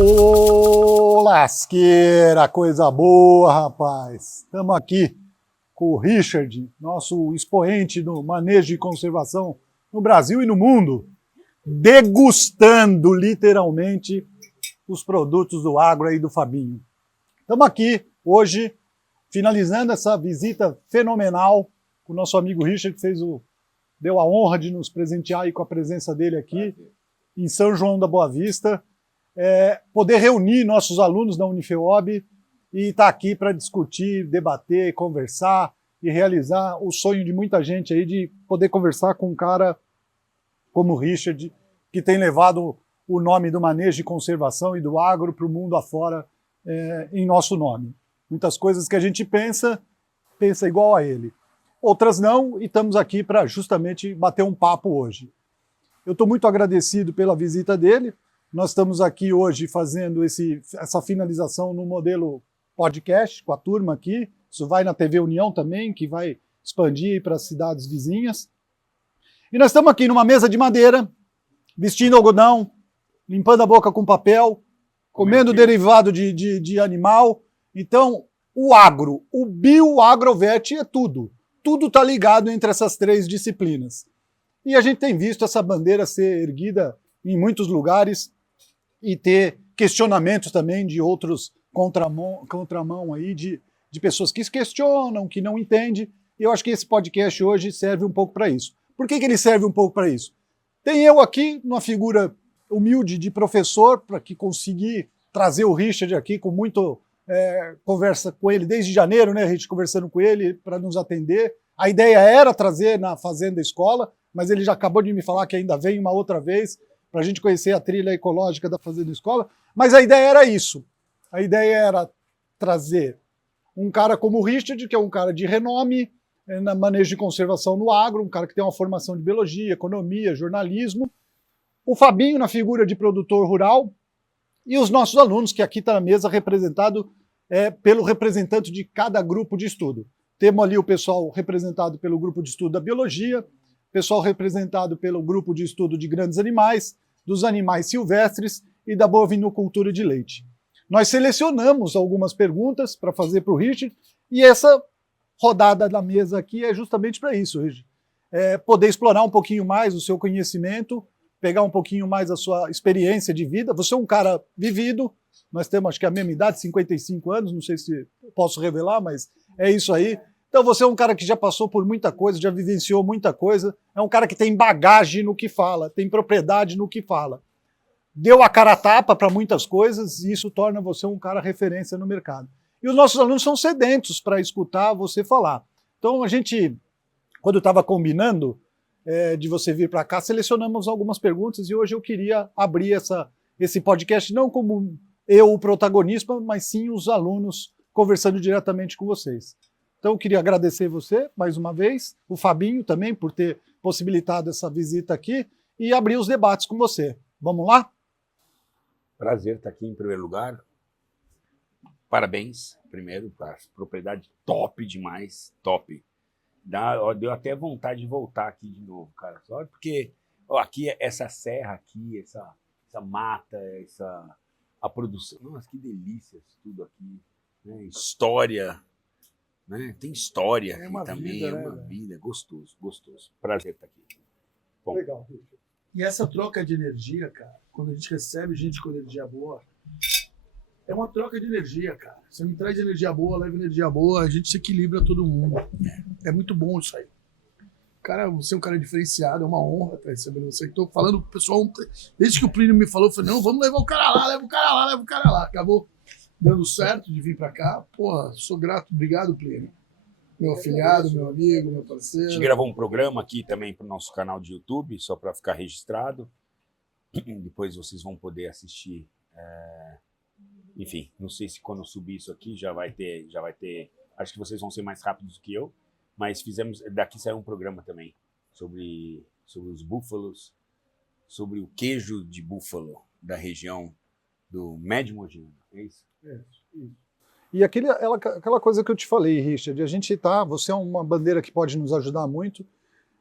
Ô, lasqueira, coisa boa, rapaz. Estamos aqui com o Richard, nosso expoente no manejo de conservação no Brasil e no mundo, degustando literalmente os produtos do agro aí do Fabinho. Estamos aqui hoje, finalizando essa visita fenomenal com o nosso amigo Richard, que deu a honra de nos presentear aí com a presença dele aqui em São João da Boa Vista. Poder reunir nossos alunos da Unifeob e estar aqui para discutir, debater, conversar e realizar o sonho de muita gente aí de poder conversar com um cara como o Richard, que tem levado o nome do manejo de conservação e do agro para o mundo afora em nosso nome. Muitas coisas que a gente pensa igual a ele. Outras não, e estamos aqui para justamente bater um papo hoje. Eu estou muito agradecido pela visita dele. Nós estamos aqui hoje fazendo essa finalização no modelo podcast com a turma aqui. Isso vai na TV União também, que vai expandir para as cidades vizinhas. E nós estamos aqui numa mesa de madeira, vestindo algodão, limpando a boca com papel, comendo derivado de animal. Então, o bioagrovete é tudo. Tudo está ligado entre essas três disciplinas. E a gente tem visto essa bandeira ser erguida em muitos lugares e ter questionamentos também de outros contramão aí, de pessoas que se questionam, que não entendem. E eu acho que esse podcast hoje serve um pouco para isso. Por que ele serve um pouco para isso? Tem eu aqui, uma figura humilde de professor, para que conseguir trazer o Richard aqui com muito conversa com ele desde janeiro, né, Richard, conversando com ele para nos atender. A ideia era trazer na Fazenda Escola, mas ele já acabou de me falar que ainda vem uma outra vez para a gente conhecer a trilha ecológica da Fazenda Escola. Mas a ideia era isso. A ideia era trazer um cara como o Richard, que é um cara de renome na manejo de conservação no agro, um cara que tem uma formação de biologia, economia, jornalismo. O Fabinho na figura de produtor rural e os nossos alunos, que aqui está na mesa representado pelo representante de cada grupo de estudo. Temos ali o pessoal representado pelo grupo de estudo da biologia, pessoal representado pelo grupo de estudo de grandes animais, dos animais silvestres e da bovinocultura de leite. Nós selecionamos algumas perguntas para fazer para o Richard e essa rodada da mesa aqui é justamente para isso, Richard. Poder explorar um pouquinho mais o seu conhecimento, pegar um pouquinho mais a sua experiência de vida. Você é um cara vivido, nós temos acho que a mesma idade, 55 anos, não sei se posso revelar, mas é isso aí. Então você é um cara que já passou por muita coisa, já vivenciou muita coisa, é um cara que tem bagagem no que fala, tem propriedade no que fala. Deu a cara a tapa para muitas coisas e isso torna você um cara referência no mercado. E os nossos alunos são sedentos para escutar você falar. Então a gente, quando estava combinando de você vir para cá, selecionamos algumas perguntas e hoje eu queria abrir esse podcast não como eu, o protagonista, mas sim os alunos conversando diretamente com vocês. Então eu queria agradecer você, mais uma vez, o Fabinho também, por ter possibilitado essa visita aqui e abrir os debates com você. Vamos lá? Prazer estar aqui em primeiro lugar. Parabéns, primeiro, para a propriedade top demais, top. Deu até vontade de voltar aqui de novo, cara. Só porque aqui, essa serra aqui, essa mata, a produção. Nossa, que delícia isso tudo aqui. Né? História. Né? Tem história aqui também, vida, é uma vida, gostoso. Prazer estar aqui. Bom. Legal, Richard. E essa troca de energia, cara, quando a gente recebe gente com energia boa, é uma troca de energia, cara. Você me traz energia boa, leva energia boa, a gente se equilibra todo mundo. É muito bom isso aí. Cara, você é um cara diferenciado, é uma honra estar recebendo você. Estou falando pro pessoal, desde que o Plínio me falou, eu falei, não, vamos levar o cara lá, leva o cara lá. Acabou dando certo de vir para cá. Porra, sou grato, obrigado, Plínio. Meu afiliado, meu amigo, meu parceiro. A gente gravou um programa aqui também para o nosso canal de YouTube, só para ficar registrado. Depois vocês vão poder assistir. Enfim, não sei se quando eu subir isso aqui já vai ter. Acho que vocês vão ser mais rápidos que eu. Mas daqui saiu um programa também sobre os búfalos, sobre o queijo de búfalo da região do Médio Mogiana. É isso? Isso. E aquela coisa que eu te falei, Richard, você é uma bandeira que pode nos ajudar muito.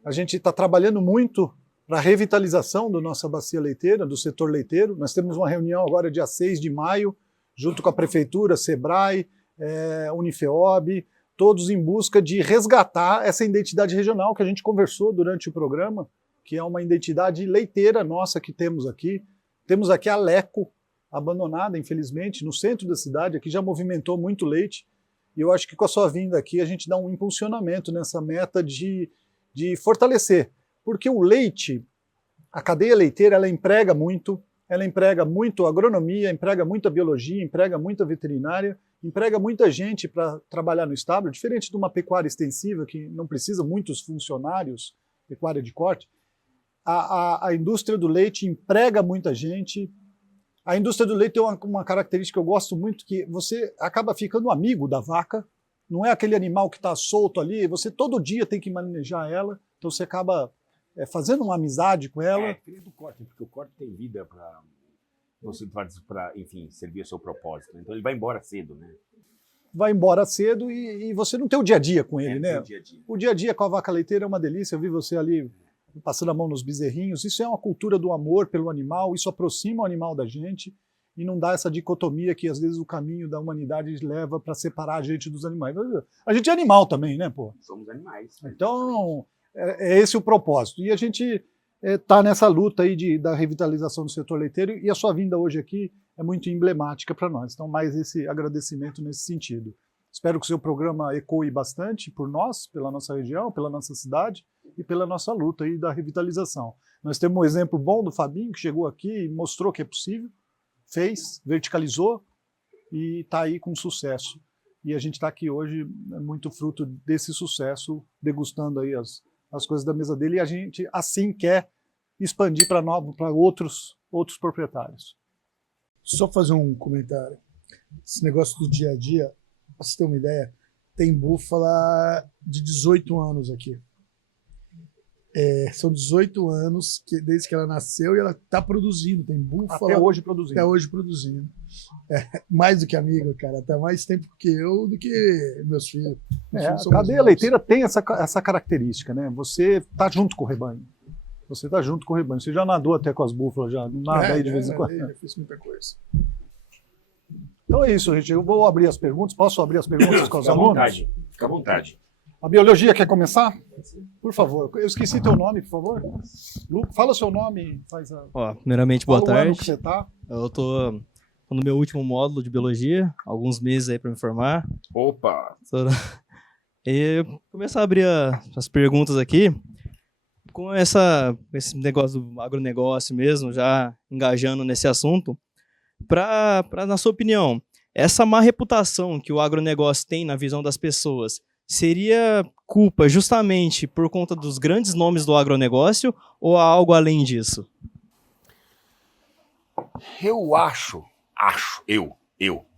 A gente está trabalhando muito para a revitalização da nossa bacia leiteira, do setor leiteiro. Nós temos uma reunião agora, dia 6 de maio, junto com a Prefeitura, SEBRAE, Unifeob, todos em busca de resgatar essa identidade regional que a gente conversou durante o programa, que é uma identidade leiteira nossa que temos aqui. Temos aqui a Leco, abandonada, infelizmente, no centro da cidade, aqui já movimentou muito leite, e eu acho que com a sua vinda aqui a gente dá um impulsionamento nessa meta de fortalecer, porque o leite, a cadeia leiteira, ela emprega muito agronomia, emprega muita biologia, emprega muita veterinária, emprega muita gente para trabalhar no estábulo, diferente de uma pecuária extensiva que não precisa muitos funcionários, pecuária de corte. A indústria do leite emprega muita gente. A indústria do leite tem uma característica que eu gosto muito, que você acaba ficando amigo da vaca, não é aquele animal que está solto ali, você todo dia tem que manejar ela, então você acaba fazendo uma amizade com ela. Diferente do corte, porque o corte tem vida para você, enfim, servir o seu propósito. Então ele vai embora cedo, né? Vai embora cedo e você não tem o dia a dia com ele, né? O dia a dia com a vaca leiteira é uma delícia, eu vi você ali passando a mão nos bezerrinhos, isso é uma cultura do amor pelo animal, isso aproxima o animal da gente e não dá essa dicotomia que às vezes o caminho da humanidade leva para separar a gente dos animais. A gente é animal também, né, pô? Somos animais. Então, é esse o propósito. E a gente está nessa luta aí da revitalização do setor leiteiro e a sua vinda hoje aqui é muito emblemática para nós. Então, mais esse agradecimento nesse sentido. Espero que o seu programa ecoe bastante por nós, pela nossa região, pela nossa cidade e pela nossa luta aí da revitalização. Nós temos um exemplo bom do Fabinho, que chegou aqui e mostrou que é possível, fez, verticalizou e está aí com sucesso. E a gente está aqui hoje muito fruto desse sucesso, degustando aí as coisas da mesa dele, e a gente assim quer expandir para outros proprietários. Só fazer um comentário. Esse negócio do dia a dia, para você ter uma ideia, tem búfala de 18 anos aqui. São 18 anos desde que ela nasceu e ela está produzindo. Tem búfala. Até hoje produzindo. Até hoje produzindo. Mais do que amigo, cara. Até mais tempo que eu do que meus filhos. A cadeia leiteira tem essa característica, né? Você está junto com o rebanho. Você está junto com o rebanho. Você já nadou até com as búfalas, já nada aí de vez em quando. Já fiz muita coisa. Então é isso, gente. Eu vou abrir as perguntas. Posso abrir as perguntas com os alunos? Fica à vontade. A biologia quer começar? Por favor. Eu esqueci teu nome, por favor. Lu, fala o seu nome. Primeiramente, boa tarde. O ano que você tá. Eu tô no meu último módulo de biologia, alguns meses aí para me formar. Opa! E começar a abrir as perguntas aqui. Com esse negócio do agronegócio mesmo, já engajando nesse assunto, na sua opinião, essa má reputação que o agronegócio tem na visão das pessoas, seria culpa justamente por conta dos grandes nomes do agronegócio ou há algo além disso? Eu acho,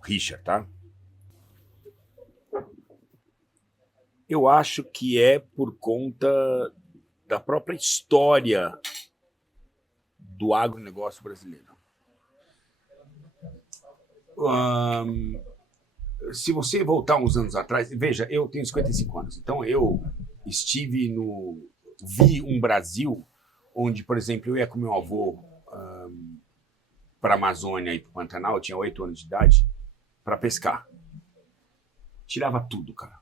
Richard, tá? Eu acho que é por conta da própria história do agronegócio brasileiro. Se você voltar uns anos atrás, veja, eu tenho 55 anos, então eu vi um Brasil onde, por exemplo, eu ia com meu avô para a Amazônia e para o Pantanal, eu tinha 8 anos de idade, para pescar. Tirava tudo, cara.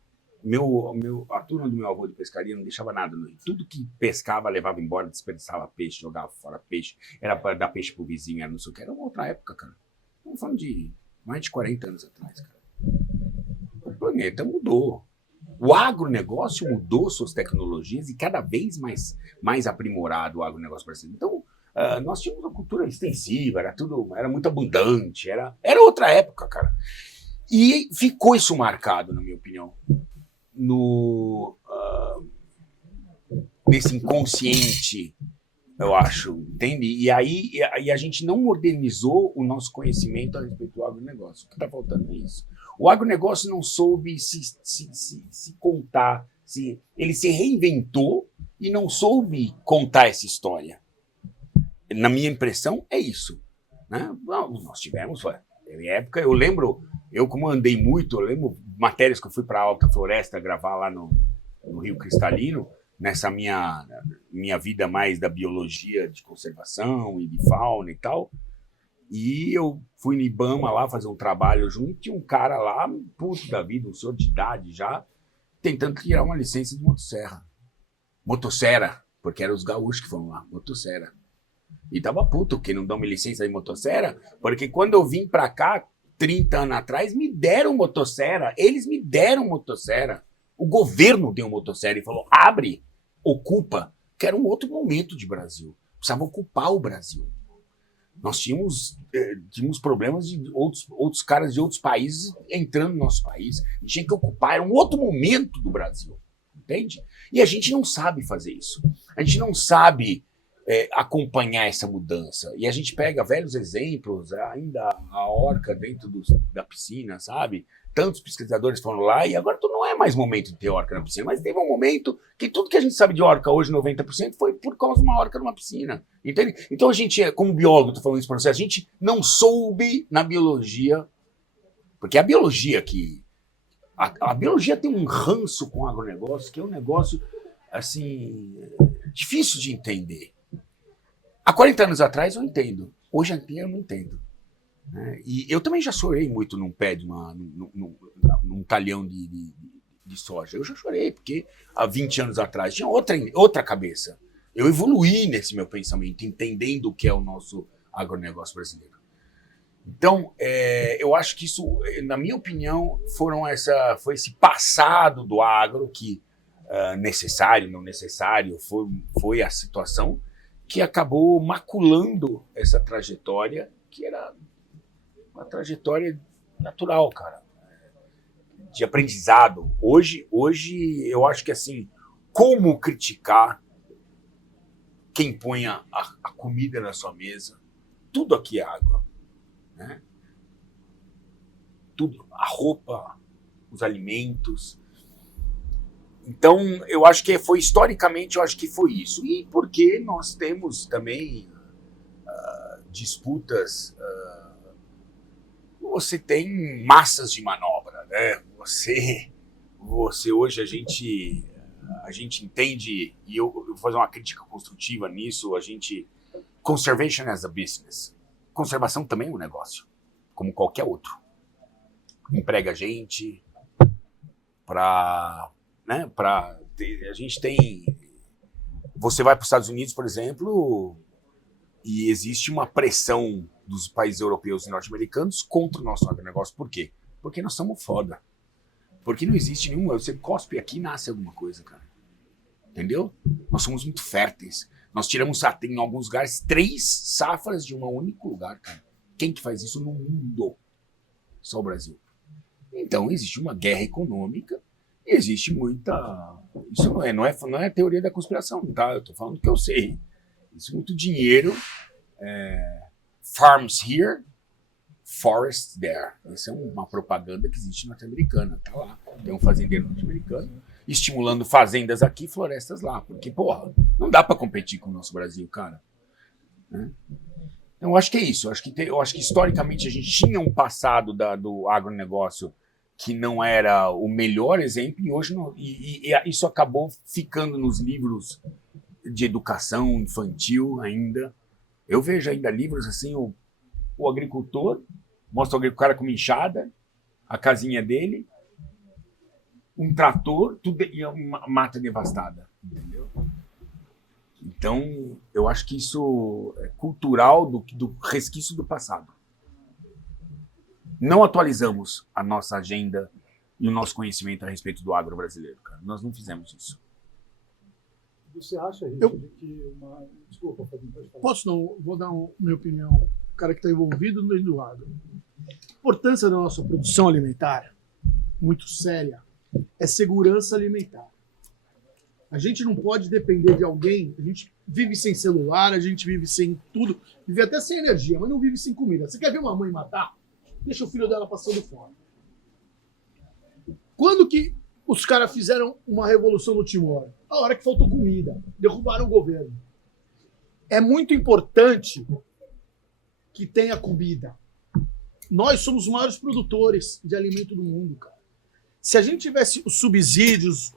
A turma do meu avô de pescaria não deixava nada no rio. Tudo que pescava, levava embora, desperdiçava peixe, jogava fora peixe, era para dar peixe pro vizinho, era não sei o que. Era uma outra época, cara. Estamos falando de mais de 40 anos atrás, cara. O planeta mudou. O agronegócio mudou suas tecnologias e cada vez mais aprimorado o agronegócio brasileiro. Então, nós tínhamos uma cultura extensiva, era muito abundante, era outra época, cara. E ficou isso marcado, na minha opinião, nesse inconsciente, eu acho, entende? E aí a gente não modernizou o nosso conhecimento a respeito do agronegócio. O que está faltando é isso. O agronegócio não soube se contar, ele se reinventou e não soube contar essa história. Na minha impressão, é isso. Né? Nós tivemos, em época, eu lembro, como andei muito, eu lembro matérias que eu fui para a Alta Floresta gravar lá no Rio Cristalino, nessa minha vida mais da biologia, de conservação e de fauna e tal. E eu fui no IBAMA lá fazer um trabalho junto, e tinha um cara lá, puto da vida, um senhor de idade já, tentando tirar uma licença de motosserra. Motosserra, porque eram os gaúchos que foram lá, motosserra. E tava puto que não dão me licença de motosserra, porque quando eu vim pra cá, 30 anos atrás, me deram motosserra, eles me deram motosserra. O governo deu motosserra e falou, abre, ocupa, que era um outro momento de Brasil. Precisava ocupar o Brasil. Nós tínhamos problemas de outros caras de outros países entrando no nosso país. A gente tinha que ocupar, era um outro momento do Brasil. Entende? E a gente não sabe fazer isso. A gente não sabe acompanhar essa mudança. E a gente pega velhos exemplos, ainda a orca dentro da piscina, sabe? Tantos pesquisadores foram lá e agora não é mais momento de ter orca na piscina, mas teve um momento que tudo que a gente sabe de orca hoje, 90%, foi por causa de uma orca numa piscina. Entende? Então a gente, como biólogo, estou falando isso para você, a gente não soube na biologia, porque a biologia que... A biologia tem um ranço com o agronegócio, que é um negócio, assim, difícil de entender. Há 40 anos atrás eu entendo, hoje em dia eu não entendo. Né? E eu também já chorei muito num pé num talhão de soja. Eu já chorei, porque há 20 anos atrás tinha outra cabeça. Eu evoluí nesse meu pensamento, entendendo o que é o nosso agronegócio brasileiro. Então, eu acho que isso, na minha opinião, foi esse passado do agro que, necessário, não necessário, foi a situação que acabou maculando essa trajetória, que era uma trajetória natural, cara, de aprendizado. Hoje eu acho que, assim, como criticar quem põe a comida na sua mesa? Tudo aqui é água. Né? Tudo, a roupa, os alimentos. Então, eu acho que historicamente, eu acho que foi isso. E porque nós temos também disputas, você tem massas de manobra, né? Você hoje a gente entende, e eu vou fazer uma crítica construtiva nisso, conservation as a business. Conservação também é um negócio, como qualquer outro. Emprega gente né, a gente tem... Você vai para os Estados Unidos, por exemplo, e existe uma pressão dos países europeus e norte-americanos contra o nosso agronegócio. Por quê? Porque nós somos foda. Porque não existe nenhuma... Você cospe aqui e nasce alguma coisa, cara. Entendeu? Nós somos muito férteis. Nós tiramos, em alguns lugares, 3 safras de um único lugar, cara. Quem que faz isso no mundo? Só o Brasil. Então, existe uma guerra econômica e existe muita... Isso não é teoria da conspiração, tá? Eu tô falando que eu sei. Isso é muito dinheiro. Farms here, forests there. Essa é uma propaganda que existe norte-americana. Tá lá. Tem um fazendeiro norte-americano estimulando fazendas aqui, florestas lá. Porque, porra, não dá para competir com o nosso Brasil, cara. Né? Então, eu acho que é isso. Eu acho que historicamente a gente tinha um passado do agronegócio que não era o melhor exemplo e hoje não, isso acabou ficando nos livros de educação infantil ainda. Eu vejo ainda livros assim, o agricultor, mostra o cara com uma enxada, a casinha dele, um trator, tudo e uma mata devastada, entendeu? Então, eu acho que isso é cultural do resquício do passado. Não atualizamos a nossa agenda e o nosso conhecimento a respeito do agro brasileiro, cara. Nós não fizemos isso. Você acha, Richard, que uma... Desculpa, pode falar. Posso não? Vou dar minha opinião. O cara que está envolvido no meio do agro. A importância da nossa produção alimentar, muito séria, é segurança alimentar. A gente não pode depender de alguém. A gente vive sem celular, a gente vive sem tudo, vive até sem energia, mas não vive sem comida. Você quer ver uma mãe matar? Deixa o filho dela passando fome. Quando que os caras fizeram uma revolução no Timor? A hora que faltou comida. Derrubaram o governo. É muito importante que tenha comida. Nós somos os maiores produtores de alimento do mundo, cara. Se a gente tivesse os subsídios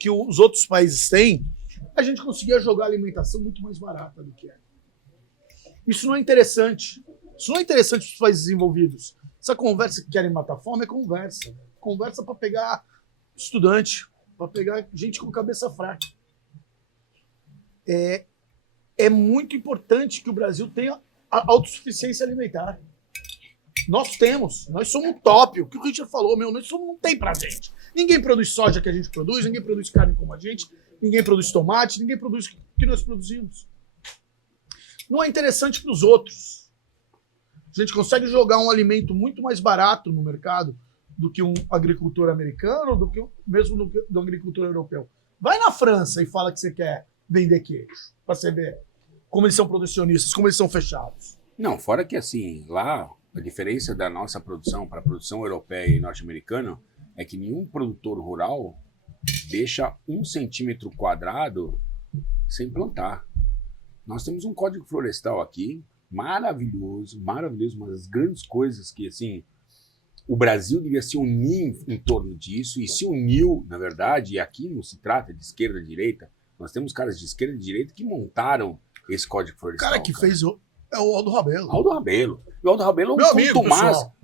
que os outros países têm, a gente conseguia jogar a alimentação muito mais barata do que é. Isso não é interessante. Isso não é interessante para os países desenvolvidos. Essa conversa que querem matar a fome é conversa. Conversa para pegar estudante, para pegar gente com cabeça fraca. É muito importante que o Brasil tenha a autossuficiência alimentar. Nós temos, nós somos um top. O que o Richard falou, nós não tem pra gente. Ninguém produz soja que a gente produz, ninguém produz carne como a gente, ninguém produz tomate, ninguém produz o que nós produzimos. Não é interessante para os outros. A gente consegue jogar um alimento muito mais barato no mercado do que um agricultor americano, do que mesmo do agricultor europeu. Vai na França e fala que você quer vender queijo, para você ver como eles são protecionistas, como eles são fechados. Não, fora que assim, lá a diferença da nossa produção para a produção europeia e norte-americana é que nenhum produtor rural deixa 1 centímetro quadrado sem plantar. Nós temos um código florestal aqui, maravilhoso, maravilhoso, uma das grandes coisas que, assim, o Brasil devia se unir em torno disso, e se uniu, na verdade, e aqui não se trata de esquerda e direita, nós temos caras de esquerda e direita que montaram esse código O florestal. cara que fez é o Aldo Rabelo. Aldo Rabelo. O Aldo Rabelo é Meu um amigo,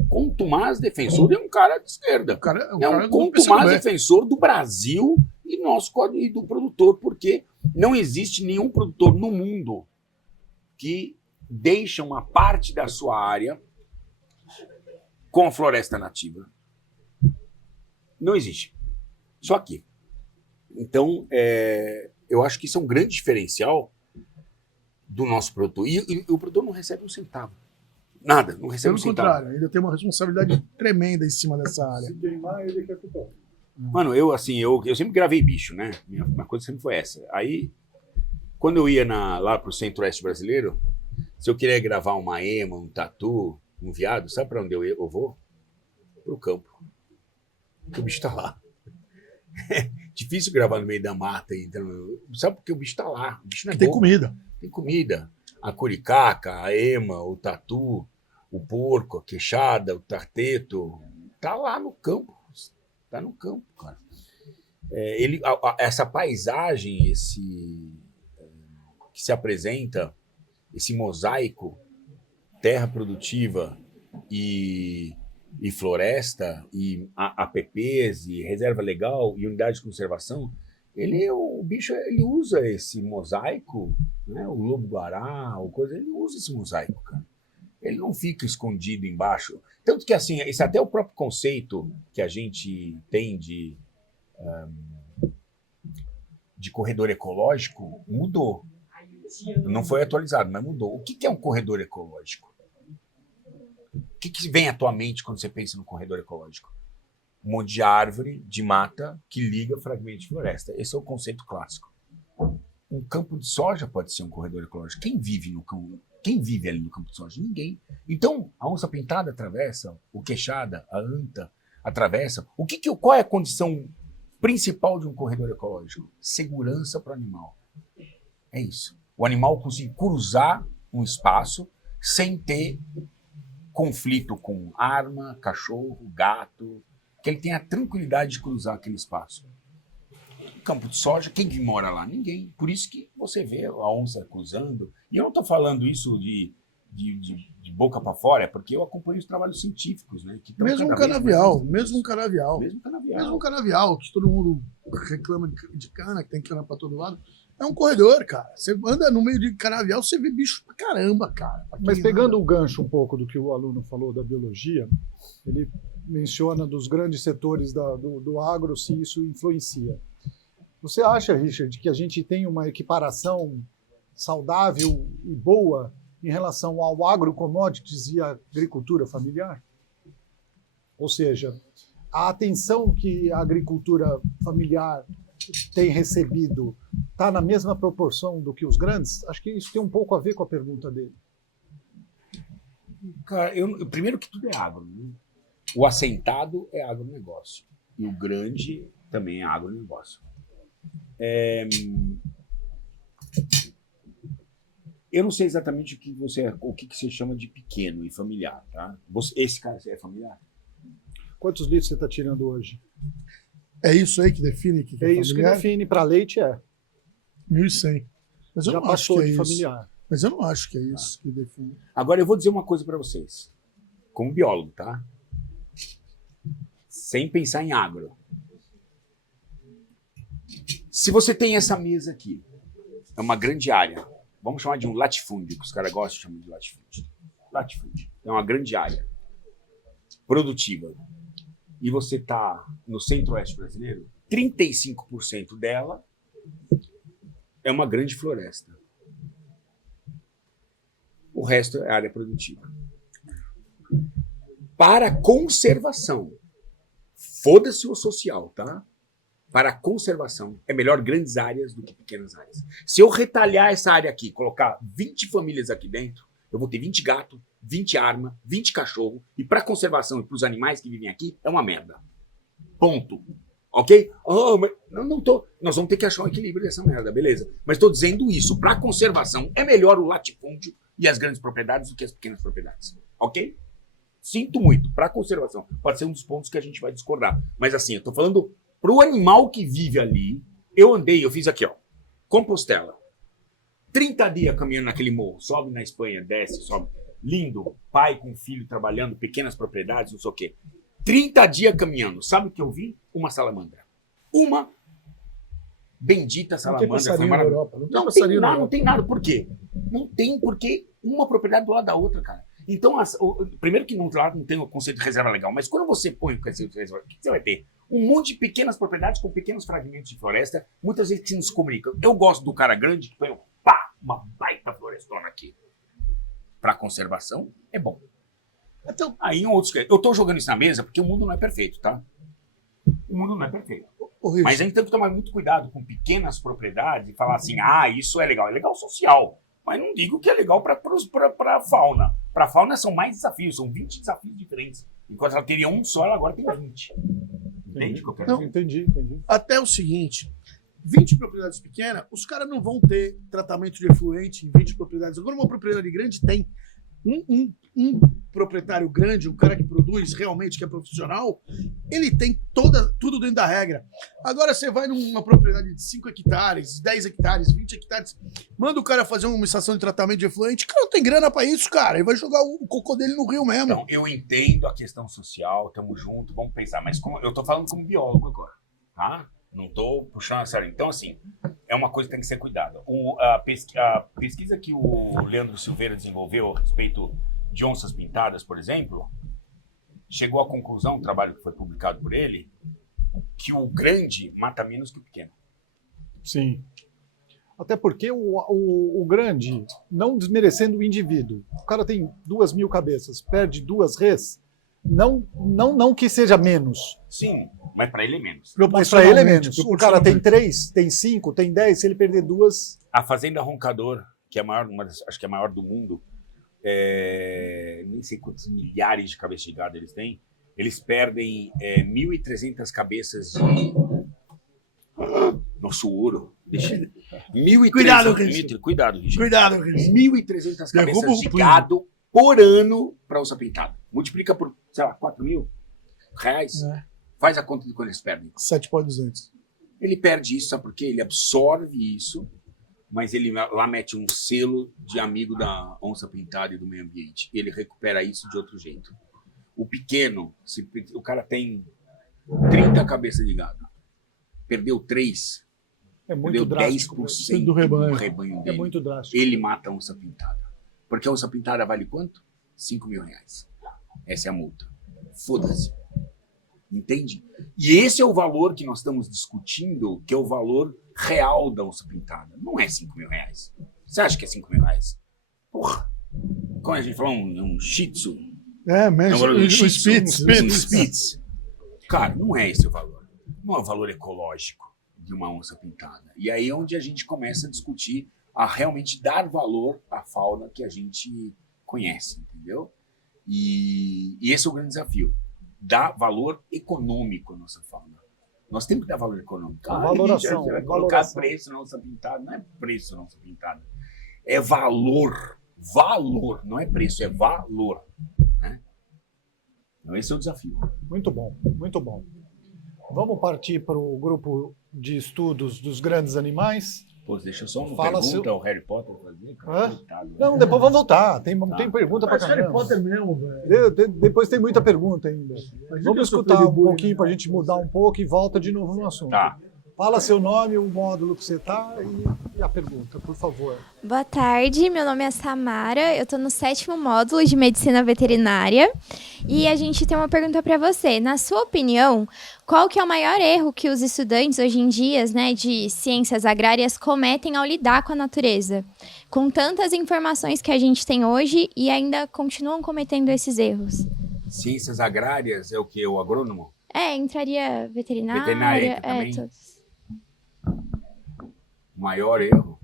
contumaz defensor, é um cara de esquerda. O cara, É um contumaz defensor do Brasil e nosso código e do produtor, porque não existe nenhum produtor no mundo que deixa uma parte da sua área com a floresta nativa. Não existe. Só aqui. Então, eu acho que isso é um grande diferencial do nosso produtor. E o produtor não recebe um centavo. Nada, não recebe Pelo um centavo. contrário, ainda tem uma responsabilidade tremenda em cima dessa área. Se queimar, ele quer culpar. Mano, eu sempre gravei bicho, né? Minha coisa sempre foi essa. Aí, quando eu ia lá pro centro-oeste brasileiro, se eu queria gravar uma ema, um tatu, um veado, sabe pra onde eu vou? Pro campo. Porque o bicho tá lá. É difícil gravar no meio da mata. Então, sabe porque o bicho tá lá. O bicho não é Tem bobo. comida. Tem comida. A curicaca, a ema, o tatu, o porco, a queixada, o tarteto. Tá lá no campo. Tá no campo, cara. Essa paisagem, que se apresenta, esse mosaico, terra produtiva e floresta, e APPs, e reserva legal, e unidade de conservação, o bicho ele usa esse mosaico, né? O lobo-guará, ele usa esse mosaico, cara. Ele não fica escondido embaixo. Tanto que, assim, esse até o próprio conceito que a gente tem de corredor ecológico mudou. Não foi atualizado, mas mudou. O que é um corredor ecológico? O que vem à tua mente quando você pensa no corredor ecológico? Um monte de árvore, de mata, que liga fragmentos de floresta. Esse é o conceito clássico. Um campo de soja pode ser um corredor ecológico. Quem vive ali no campo de soja? Ninguém. Então, a onça pintada atravessa, o queixada, a anta atravessa. Qual é a condição principal de um corredor ecológico? Segurança para o animal. É isso. O animal conseguir cruzar um espaço sem ter conflito com arma, cachorro, gato, que ele tenha a tranquilidade de cruzar aquele espaço. Campo de soja, quem que mora lá? Ninguém. Por isso que você vê a onça cruzando. E eu não estou falando isso de boca para fora, é porque eu acompanho os trabalhos científicos, né? Mesmo um canavial, que todo mundo reclama de cana, que tem cana para todo lado. É um corredor, cara. Você anda no meio de canavial, você vê bicho pra caramba, cara. Mas pegando o gancho um pouco do que o aluno falou da biologia, ele menciona dos grandes setores do agro, se isso influencia. Você acha, Richard, que a gente tem uma equiparação saudável e boa em relação ao agrocommodities e à agricultura familiar? Ou seja, a atenção que a agricultura familiar tem recebido está na mesma proporção do que os grandes? Acho que isso tem um pouco a ver com a pergunta dele. Cara, primeiro que tudo é agro, né? O assentado é agronegócio. E o grande também é agronegócio. Eu não sei exatamente o que você chama de pequeno e familiar, tá? Esse cara é familiar? Quantos litros você está tirando hoje? É isso aí que define que É isso que familiar? define. Para leite é. 1.100. Mas eu Já não acho passou que é de isso. familiar. Mas eu não acho que é isso que define. Agora eu vou dizer uma coisa para vocês, como biólogo, tá? Sem pensar em agro. Se você tem essa mesa aqui, é uma grande área, vamos chamar de um latifúndio, que os caras gostam de chamar de latifúndio. Latifúndio. É uma grande área produtiva. E você está no centro-oeste brasileiro, 35% dela é uma grande floresta. O resto é área produtiva. Para conservação, foda-se o social, tá? Para conservação, é melhor grandes áreas do que pequenas áreas. Se eu retalhar essa área aqui, colocar 20 famílias aqui dentro, eu vou ter 20 gatos, 20 armas, 20 cachorros, e para conservação e para os animais que vivem aqui, é uma merda. Ponto. Ok? Oh, mas não tô. Nós vamos ter que achar um equilíbrio dessa merda, beleza? Mas estou dizendo isso. Para conservação, é melhor o latifúndio e as grandes propriedades do que as pequenas propriedades. Ok? Sinto muito. Para conservação. Pode ser um dos pontos que a gente vai discordar. Mas assim, eu estou falando para o animal que vive ali. Eu fiz aqui, ó. Compostela. 30 dias caminhando naquele morro. Sobe na Espanha, desce, sobe. Lindo. Pai com filho trabalhando, pequenas propriedades, não sei o quê. 30 dias caminhando. Sabe o que eu vi? Uma salamandra. Uma bendita salamandra. Não tem passarinho na Europa. Não tem nada. Por quê? Não tem, porque uma propriedade do lado da outra, cara. Então, primeiro que lá não tem o conceito de reserva legal, mas quando você põe o conceito de reserva, o que você vai ter? Um monte de pequenas propriedades com pequenos fragmentos de floresta, muitas vezes que não se comunicam. Eu gosto do cara grande que põe uma baita florestona aqui. Para conservação, é bom. Então, aí eu estou jogando isso na mesa porque o mundo não é perfeito, tá? O mundo não é perfeito. Mas a gente tem que tomar muito cuidado com pequenas propriedades e falar assim, isso é legal. É legal social, mas não digo que é legal para a fauna. Para a fauna são mais desafios, são 20 desafios diferentes. Enquanto ela teria um só, ela agora tem 20. Entende o que eu quero dizer? Entendi. Até o seguinte, 20 propriedades pequenas, os caras não vão ter tratamento de efluente em 20 propriedades. Agora, uma propriedade grande tem um proprietário grande, um cara que produz realmente, que é profissional, ele tem tudo dentro da regra. Agora você vai numa propriedade de 5 hectares, 10 hectares, 20 hectares, manda o cara fazer uma estação de tratamento de efluente, o cara não tem grana pra isso, cara. Ele vai jogar o cocô dele no rio mesmo. Então, eu entendo a questão social, tamo junto, vamos pensar, mas eu tô falando como biólogo agora, tá? Não tô puxando a sério. Então, assim, é uma coisa que tem que ser cuidada. A pesquisa que o Leandro Silveira desenvolveu a respeito de onças pintadas, por exemplo, chegou à conclusão, um trabalho que foi publicado por ele, que o grande mata menos que o pequeno. Sim. Até porque o grande, não desmerecendo o indivíduo, o cara tem 2.000 cabeças, perde 2 rês, não que seja menos. Sim, mas para ele é menos. Mas para ele é menos. O cara tem 3, tem 5, tem 10, se ele perder 2... A Fazenda Roncador, que é a maior, acho que é a maior do mundo, nem sei quantos milhares de cabeças de gado eles têm, eles perdem 1.300 cabeças de nosso ouro. Deixa 1.300. Cuidado, Richard. Cuidado, Richard. Cuidado, Richard. 1.300 Derruba cabeças o de punho. gado por ano para onça pintada. Multiplica por, sei lá, 4.000 reais. É. Faz a conta de quando eles perdem. 7.200. Ele perde isso, sabe por quê? Ele absorve isso, mas ele lá mete um selo de amigo da onça pintada e do meio ambiente. Ele recupera isso de outro jeito. O pequeno, o cara tem 30 cabeças de gado, perdeu 3, É muito perdeu drástico. 10% do rebanho. rebanho É dele. muito drástico. Ele mata a onça pintada. Porque a onça pintada vale quanto? 5.000 reais. Essa é a multa. Foda-se. Entende? E esse é o valor que nós estamos discutindo, que é o valor real da onça pintada. Não é 5.000 reais. Você acha que é 5.000 reais? Porra! Quando a gente fala um shih tzu, Mas agora, o shih Spitz. tzu, Spitz. Cara, não é esse o valor. Não é o valor ecológico de uma onça pintada. E aí é onde a gente começa a discutir, a realmente dar valor à fauna que a gente conhece, entendeu? E esse é o grande desafio. Dar valor econômico à nossa fauna. Nós temos que dar valor econômico. Valoração, A gente vai colocar valoração. preço na onça pintada. Não é preço na onça pintada. É valor. Valor. Não é preço, é valor. Né? Então esse é o desafio. Muito bom, muito bom. Vamos partir para o grupo de estudos dos grandes animais? Pô, deixa só uma Fala pergunta seu- ao Harry Potter fazer, Hã? cara. Coitado, Não, velho. depois vamos voltar. Tem Tá. pergunta para Parece Harry caramba. Potter mesmo, velho. Depois tem muita pergunta ainda. Imagina Vamos eu escutar sofrer um bullying, pouquinho né? para a gente mudar um pouco e volta de novo no assunto. Tá. Fala seu nome, o módulo que você está e a pergunta, por favor. Boa tarde, meu nome é Samara, eu estou no 7º módulo de Medicina Veterinária e a gente tem uma pergunta para você. Na sua opinião, qual que é o maior erro que os estudantes hoje em dia, né, de ciências agrárias cometem ao lidar com a natureza? Com tantas informações que a gente tem hoje e ainda continuam cometendo esses erros. Ciências agrárias é o quê? O agrônomo? Entraria veterinária, Veterinária entra também? todos. O maior erro.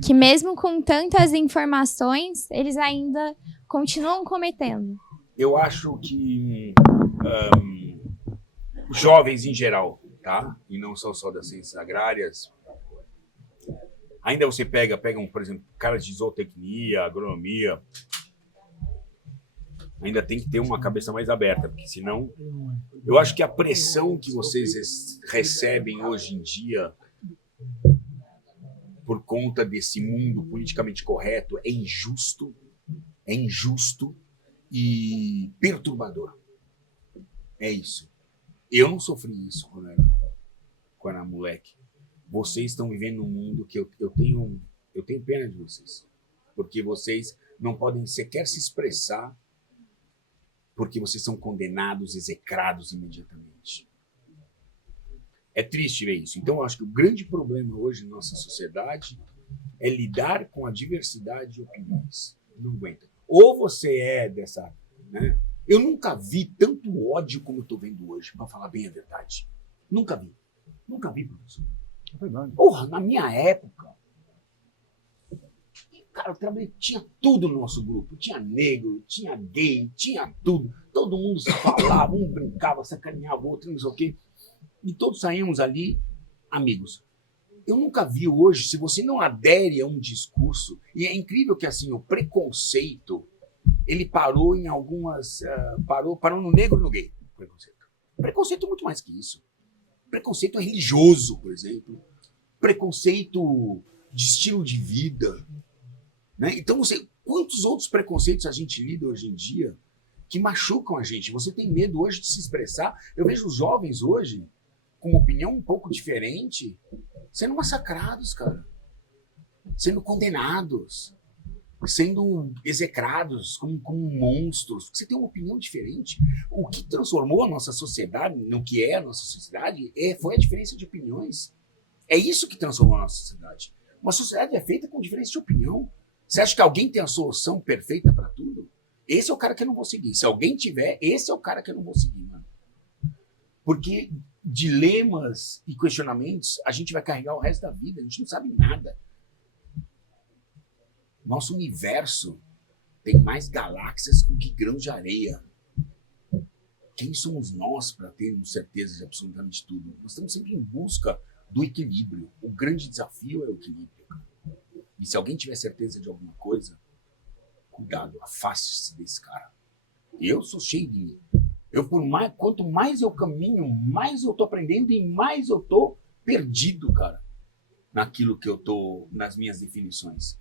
Que mesmo com tantas informações, eles ainda continuam cometendo. Eu acho que jovens em geral, tá? E não são só das ciências agrárias. Ainda você pega por exemplo, caras de zootecnia, agronomia. Ainda tem que ter uma cabeça mais aberta, porque senão... Eu acho que a pressão que vocês recebem hoje em dia por conta desse mundo politicamente correto é injusto e perturbador. É isso. Eu não sofri isso quando era moleque. Vocês estão vivendo num mundo que eu tenho pena de vocês. Porque vocês não podem sequer se expressar porque vocês são condenados, execrados imediatamente. É triste ver isso. Então, eu acho que o grande problema hoje na nossa sociedade é lidar com a diversidade de opiniões. Não aguenta. Ou você é dessa... Né? Eu nunca vi tanto ódio como eu estou vendo hoje, para falar bem a verdade. Nunca vi. Nunca vi, professor. É verdade. Porra, na minha época, cara, eu trabalhei, tinha tudo no nosso grupo. Tinha negro, tinha gay, tinha tudo. Todo mundo se falava, um brincava, sacaneava o outro, não sei o quê. E todos saímos ali amigos. Eu nunca vi hoje, se você não adere a um discurso, e é incrível que assim, o preconceito, ele parou em algumas... parou no negro e no gay. Preconceito é muito mais que isso. Preconceito é religioso, por exemplo. Preconceito de estilo de vida. Né? Então, quantos outros preconceitos a gente lida hoje em dia que machucam a gente? Você tem medo hoje de se expressar? Eu vejo os jovens hoje com uma opinião um pouco diferente sendo massacrados, cara. Sendo condenados. Sendo execrados como monstros. Você tem uma opinião diferente. O que transformou a nossa sociedade no que é a nossa sociedade foi a diferença de opiniões. É isso que transformou a nossa sociedade. Uma sociedade é feita com diferença de opinião. Você acha que alguém tem a solução perfeita para tudo? Esse é o cara que eu não vou seguir. Se alguém tiver, esse é o cara que eu não vou seguir, mano. Porque dilemas e questionamentos a gente vai carregar o resto da vida. A gente não sabe nada. Nosso universo tem mais galáxias do que grãos de areia. Quem somos nós para termos certeza de absolutamente tudo? Nós estamos sempre em busca do equilíbrio. O grande desafio é o equilíbrio. E se alguém tiver certeza de alguma coisa, cuidado, afaste-se desse cara. Eu sou cheio de mim. Quanto mais eu caminho, mais eu tô aprendendo e mais eu tô perdido, cara, naquilo que eu tô, nas minhas definições.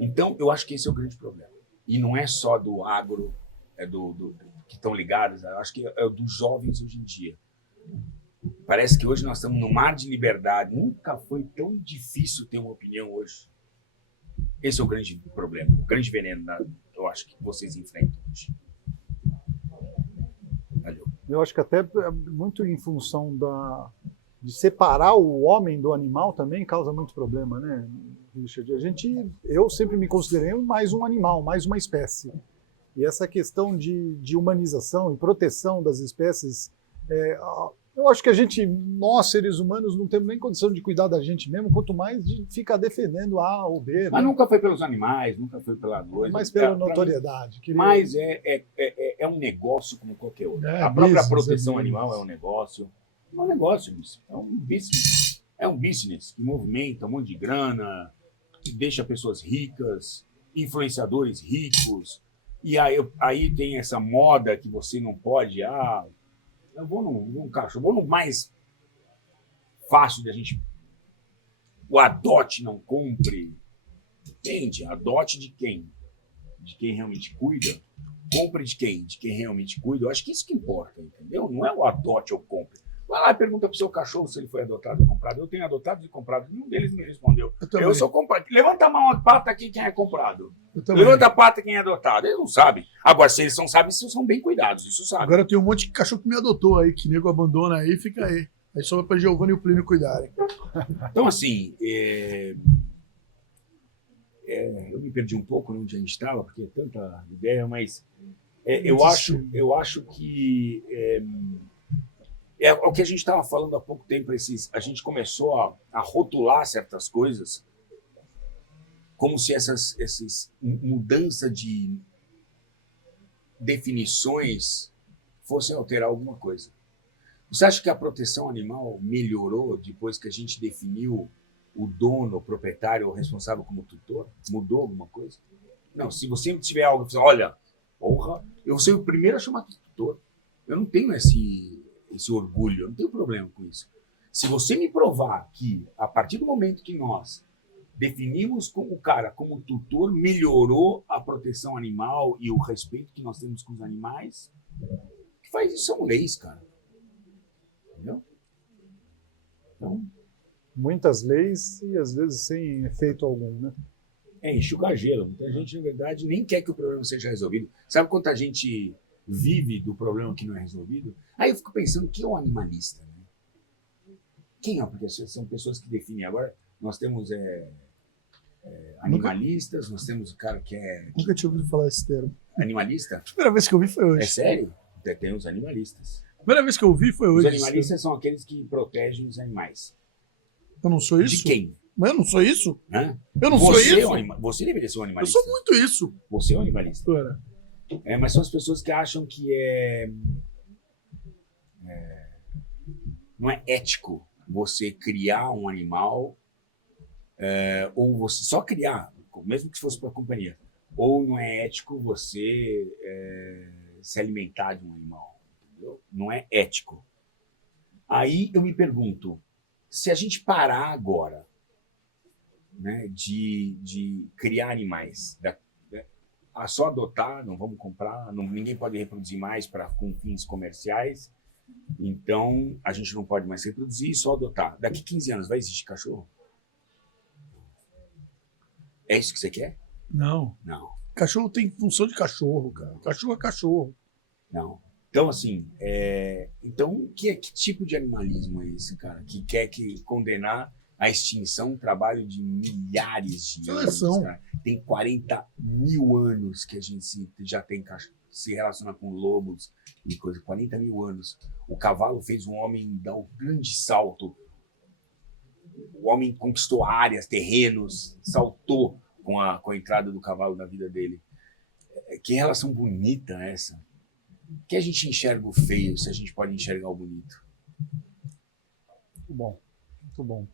Então, eu acho que esse é o grande problema. E não é só do agro, que estão ligados, eu acho que é dos jovens hoje em dia. Parece que hoje nós estamos no mar de liberdade. Nunca foi tão difícil ter uma opinião hoje. Esse é o grande problema, o grande veneno que eu acho que vocês enfrentam hoje. Valeu. Eu acho que até muito em função de separar o homem do animal também causa muito problema, né, Richard? Eu sempre me considerei mais um animal, mais uma espécie. E essa questão de humanização e proteção das espécies, eu acho que nós seres humanos não temos nem condição de cuidar da gente mesmo, quanto mais de ficar defendendo A ou B. Mas né? nunca foi pelos animais, nunca foi pela coisa. Mas pela notoriedade. Mas é um negócio como qualquer outro. É, A própria business, proteção é animal business. é um negócio. É um negócio, isso. É um business. É um business que movimenta um monte de grana, que deixa pessoas ricas, influenciadores ricos. E aí tem essa moda que você não pode... Eu vou num cachorro, vou no mais fácil de a gente... O adote, não compre. Entende? Adote de quem? De quem realmente cuida. Compre de quem? De quem realmente cuida. Eu acho que isso que importa, entendeu? Não é o adote ou compre. Vai lá e pergunta pro seu cachorro se ele foi adotado ou comprado. Eu tenho adotado e comprado. Nenhum deles me respondeu. Eu sou comprado. Levanta a mão, a pata aqui quem é comprado. Levanta a pata quem é adotado. Eles não sabem. Agora, se eles não sabem, isso são bem cuidados. Isso sabe. Agora tem um monte de cachorro que me adotou aí, que nego abandona aí e fica aí. Aí sobra pra Giovanni e o Plínio cuidarem. Então, assim, eu me perdi um pouco onde a gente estava, porque é tanta ideia, mas eu acho que é o que a gente estava falando há pouco tempo. A gente começou a rotular certas coisas como se essas mudança de definições fossem alterar alguma coisa. Você acha que a proteção animal melhorou depois que a gente definiu o dono, o proprietário, o responsável como tutor? Mudou alguma coisa? Não, se você tiver algo, você olha, porra, eu vou ser o primeiro a chamar de tutor. Eu não tenho esse orgulho, eu não tenho problema com isso. Se você me provar que, a partir do momento que nós definimos o cara como tutor, melhorou a proteção animal e o respeito que nós temos com os animais, o que faz isso são leis, cara. Entendeu? Então, muitas leis e às vezes sem efeito algum, né? Enxugar gelo. Muita gente, na verdade, nem quer que o problema seja resolvido. Sabe quanta gente vive do problema que não é resolvido? Aí eu fico pensando, quem é o animalista? Né? Quem é? Porque são pessoas que definem. Agora, nós temos animalistas, nós temos o cara que é... Nunca tinha ouvido falar esse termo. Animalista? A primeira vez que eu vi foi hoje. É sério? Tem os animalistas. A primeira vez que eu vi foi Os hoje. animalistas são aqueles que protegem os animais. Eu não sou isso? De quem? Mas eu não sou isso? Hã? Eu não sou Você isso? Você deveria ser um Eu animalista. sou muito isso. Você é um animalista. Cara. Mas são as pessoas que acham que não é ético você criar um animal, ou você só criar, mesmo que fosse para a companhia, ou não é ético você se alimentar de um animal. Entendeu? Não é ético. Aí eu me pergunto, se a gente parar agora, né, de criar animais, só adotar, não vamos comprar, ninguém pode reproduzir mais com fins comerciais, então a gente não pode mais reproduzir, só adotar. Daqui 15 anos vai existir cachorro? É isso que você quer? Não. Não. Cachorro tem função de cachorro, cara. Cachorro é cachorro. Não. Então, assim, então, que tipo de animalismo é esse, cara? Que quer condenar a extinção, um trabalho de milhares de anos, cara. Tem 40 mil anos que a gente já tem se relaciona com lobos e coisa. 40 mil anos. O cavalo fez o homem dar um grande salto. O homem conquistou áreas, terrenos, saltou com a entrada do cavalo na vida dele. Que relação bonita essa. Que a gente enxerga o feio se a gente pode enxergar o bonito? Muito bom, muito bom.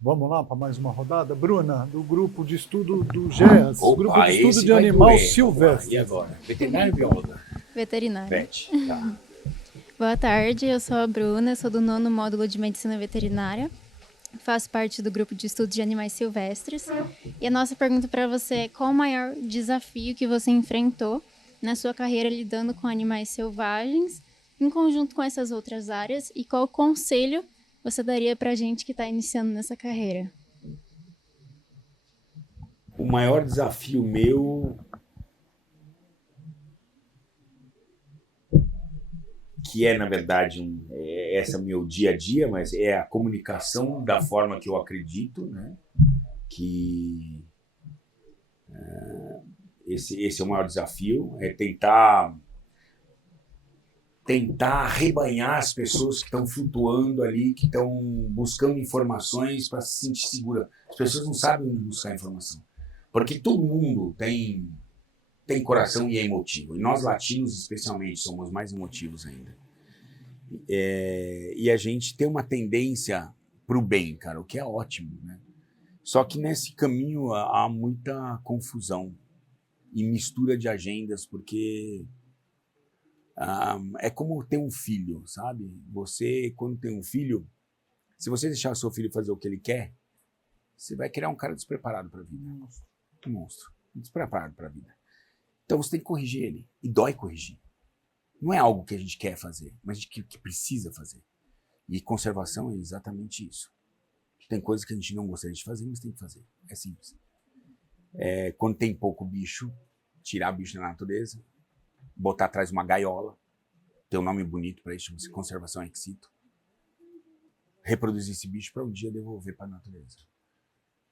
Vamos lá para mais uma rodada? Bruna, do grupo de estudo do GEAS, grupo de estudo de animal silvestre. E agora? Veterinário ou bióloga? Veterinária. Pet. Tá. Boa tarde, eu sou a Bruna, sou do 9º módulo de Medicina Veterinária. Faço parte do grupo de estudo de animais silvestres. E a nossa pergunta para você é: qual o maior desafio que você enfrentou na sua carreira lidando com animais selvagens, em conjunto com essas outras áreas, e qual conselho você daria para a gente que está iniciando nessa carreira? O maior desafio meu, que na verdade, esse é o meu dia a dia, mas é a comunicação da forma que eu acredito, né? Que esse é o maior desafio, é tentar arrebanhar as pessoas que estão flutuando ali, que estão buscando informações para se sentir segura. As pessoas não sabem onde buscar informação, porque todo mundo tem coração e é emotivo, e nós latinos especialmente somos mais emotivos ainda. E a gente tem uma tendência para o bem, cara, o que é ótimo, né? Só que nesse caminho há muita confusão e mistura de agendas, porque É como ter um filho, sabe? Você, quando tem um filho, se você deixar o seu filho fazer o que ele quer, você vai criar um cara despreparado para a vida. Um monstro. Despreparado para a vida. Então você tem que corrigir ele. E dói corrigir. Não é algo que a gente quer fazer, mas que precisa fazer. E conservação é exatamente isso. Tem coisas que a gente não gostaria de fazer, mas tem que fazer. É simples. Quando tem pouco bicho, tirar bicho da natureza, botar atrás uma gaiola, ter um nome bonito para isso, chama-se conservação ex situ. Reproduzir esse bicho para um dia devolver para a natureza.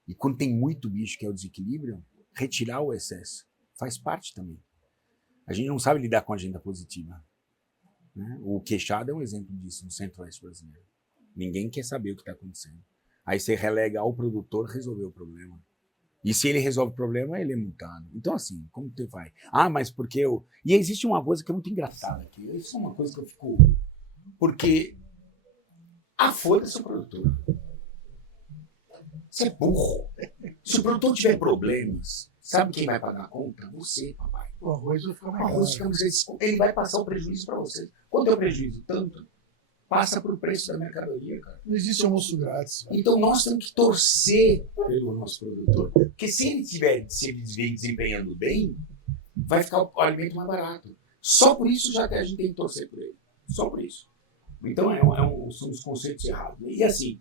E quando tem muito bicho, que é o desequilíbrio, retirar o excesso faz parte também. A gente não sabe lidar com a agenda positiva, né? O Queixada é um exemplo disso no centro-oeste brasileiro. Ninguém quer saber o que está acontecendo. Aí você relega ao produtor resolver o problema. E se ele resolve o problema, ele é multado. Então, assim, como você vai? Mas porque eu... E existe uma coisa que é muito engraçada aqui. Isso é uma coisa que eu fico... Porque... foda-se o produtor. Você é burro. Se o produtor tiver problemas, sabe quem vai pagar a conta? Você, papai. O arroz vai ficar O mais arroz fica ele vai passar o prejuízo para você. Quanto é o prejuízo? Tanto. Passa para o preço da mercadoria, cara. Não existe almoço grátis. Então nós temos que torcer pelo nosso produtor. Porque se ele estiver se desempenhando bem, vai ficar o alimento mais barato. Só por isso já que a gente tem que torcer por ele. Só por isso. Então são os conceitos errados. E assim,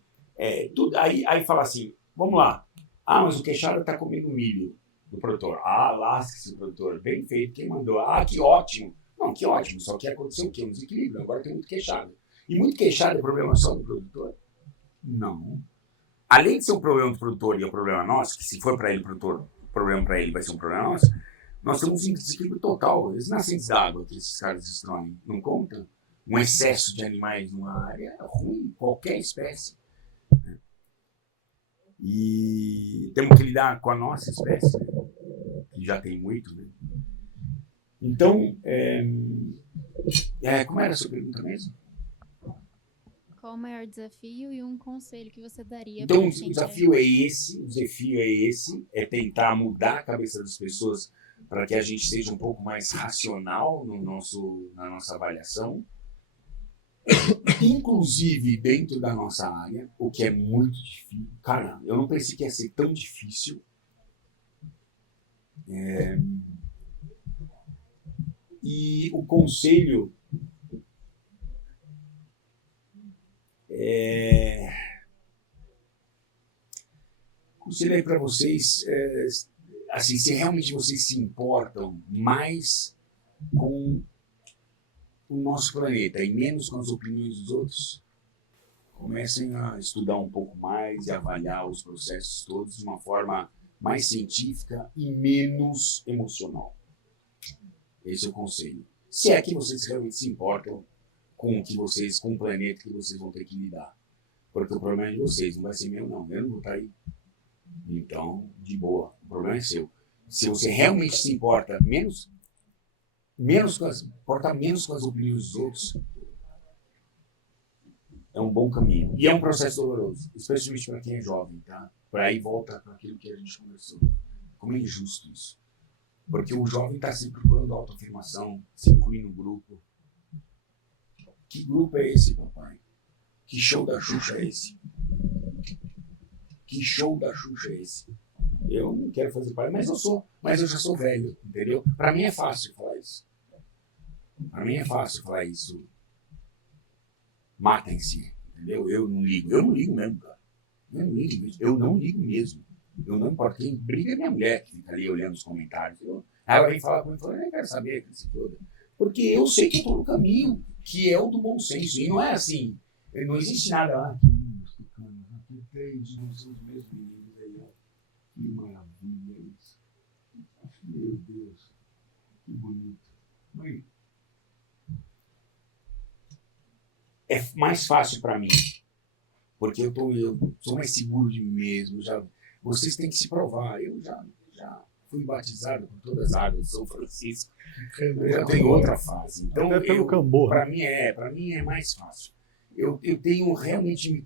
aí fala assim, vamos lá. Mas o Queixada está comendo milho do produtor. Lasque-se o produtor. Bem feito. Quem mandou? Que ótimo. Não, que ótimo. Só que aconteceu o quê? Um desequilíbrio. Agora tem muito Queixada. E muito Queixada é problema só do produtor? Não. Além de ser um problema do produtor e é um problema nosso, que se for para ele, produtor, o problema para ele vai ser um problema nosso, nós temos um desequilíbrio total. Eles nascentes d'água que esses caras destroem. Não conta? Um excesso de animais numa área é ruim, qualquer espécie. E temos que lidar com a nossa espécie, que já tem muito, né? Então, como era a sua pergunta mesmo? Qual o maior desafio e um conselho que você daria? Então, o desafio é esse, é tentar mudar a cabeça das pessoas para que a gente seja um pouco mais racional na nossa avaliação, inclusive dentro da nossa área, o que é muito difícil. Cara, eu não pensei que ia ser tão difícil. E o conselho aí para vocês, assim, se realmente vocês se importam mais com o nosso planeta e menos com as opiniões dos outros, comecem a estudar um pouco mais e avaliar os processos todos de uma forma mais científica e menos emocional. Esse é o conselho. Se é que vocês realmente se importam com o planeta que vocês vão ter que lidar. Porque o problema é de vocês, não vai ser meu não. Eu não vou estar aí. Então, de boa, o problema é seu. Se você realmente se importa menos com as opiniões dos outros, é um bom caminho. E é um processo doloroso, especialmente para quem é jovem, tá? Para aí volta para aquilo que a gente conversou. Como é injusto isso. Porque o jovem está sempre procurando autoafirmação, se incluir no grupo. Que grupo é esse, papai? Que show da Xuxa é esse? Que show da Xuxa é esse? Eu não quero fazer parte, mas eu já sou velho, entendeu? Para mim é fácil falar isso. Para mim é fácil falar isso. Matem-se, entendeu? Eu não ligo mesmo, cara. Eu não ligo mesmo. Eu não importo. Quem briga é minha mulher, que fica ali olhando os comentários. Aí ela vem falar comigo e fala, eu nem quero saber que se foda. Porque eu sei que eu estou no caminho, que é o do bom senso. E não é assim, não existe nada lá. Que lindos, pequenos, aqui 3 não são os mesmos meninos aí, ó. Que maravilha isso. Meu Deus, que bonito. Aí. É mais fácil para mim, porque eu sou mais seguro de mim mesmo. Vocês têm que se provar. Eu já fui batizado por todas as águas de São Francisco. Eu já tenho outra fase. Então, para mim é mais fácil. Eu tenho realmente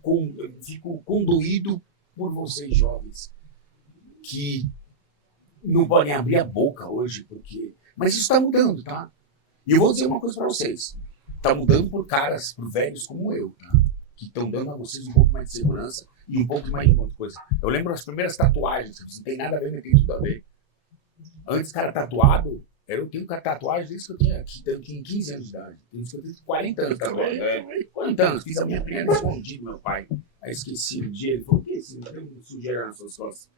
fico conduído por vocês jovens que não podem abrir a boca hoje, mas isso está mudando, tá? E eu vou dizer uma coisa para vocês. Tá mudando por caras, por velhos como eu, tá? Que estão dando a vocês um pouco mais de segurança e um pouco mais de outra coisa. Eu lembro as primeiras tatuagens, não tem nada a ver, mas tem tudo a ver. Antes, cara tatuado, eu tenho tatuagem desde que eu tinha 15 anos de idade. Desde que eu tenho 40 anos de tatuagem. 40 anos, fiz a minha primeira escondida, meu pai. Aí esqueci um dia, ele falou, o que é isso? Não tem sujeira nas suas costas.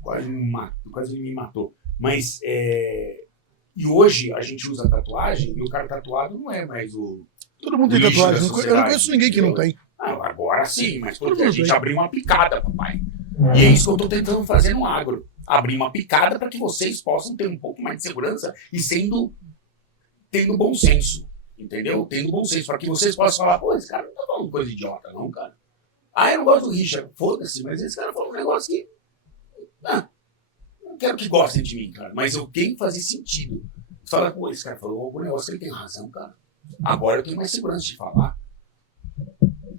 Quase me matou. Mas, e hoje a gente usa tatuagem e o cara tatuado não é mais o... Todo mundo tem lixo tatuagem. da Eu não sociedade. conheço ninguém que não tem. Ah, agora sim, mas porque Tudo a gente bem. abriu uma picada, papai. E é isso que eu tô tentando fazer no agro. Abrir uma picada para que vocês possam ter um pouco mais de segurança e tendo bom senso. Entendeu? Tendo bom senso. Para que vocês possam falar, pô, esse cara não tá falando coisa idiota, não, cara. Ah, eu não gosto do Richard. Foda-se, mas esse cara falou um negócio que... não quero que gostem de mim, cara. Mas eu tenho que fazer sentido. Você fala, pô, esse cara falou algum negócio que ele tem razão, cara. Agora eu tenho mais segurança de falar.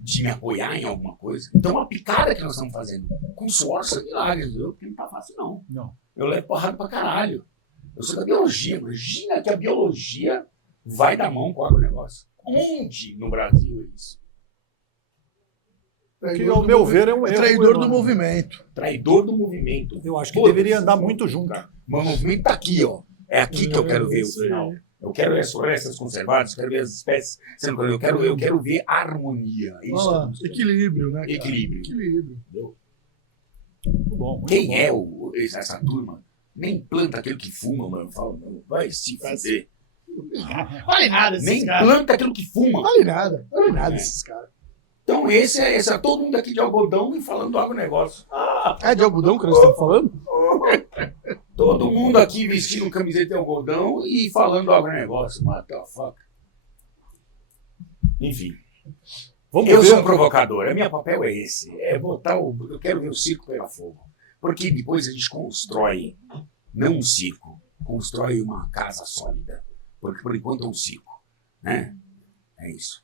De me apoiar em alguma coisa. Então, a picada que nós estamos fazendo com suor, sangue e lágrimas, porque não tá fácil, não. Não. Eu levo porrada pra caralho. Eu sou da biologia. Imagina que a biologia vai dar mão com o agronegócio. Onde no Brasil é isso? Que, ao meu ver, é um É erro. traidor do enorme. movimento. Traidor do movimento. Eu acho que Foda-se, deveria andar muito junto. cara. O movimento tá aqui, ó. É aqui que eu quero ver o final. Eu quero ver as florestas conservadas, eu quero ver as espécies sendo... Eu quero ver harmonia. Isso Olha lá, que eu busco. equilíbrio, né? Cara? Equilíbrio. Equilíbrio. Entendeu? Muito bom. muito Quem bom. é essa turma? Nem planta aquilo que fuma, mano. Eu falo, não, vai se fuder. Vale nada esses Nem caras. planta aquilo que fuma. Vale nada. Vale nada É. esses caras. Então esse é todo mundo aqui de algodão e falando do agronegócio. É de algodão que nós estamos falando? Todo mundo aqui vestindo camiseta de algodão e falando do agronegócio. What the fuck? Enfim. Vamos Eu ver. sou um provocador. O meu papel é esse. É botar o... Eu quero ver o circo pegar fogo. Porque depois a gente constrói, não um circo, constrói uma casa sólida. Porque por enquanto é um circo. Né? É isso.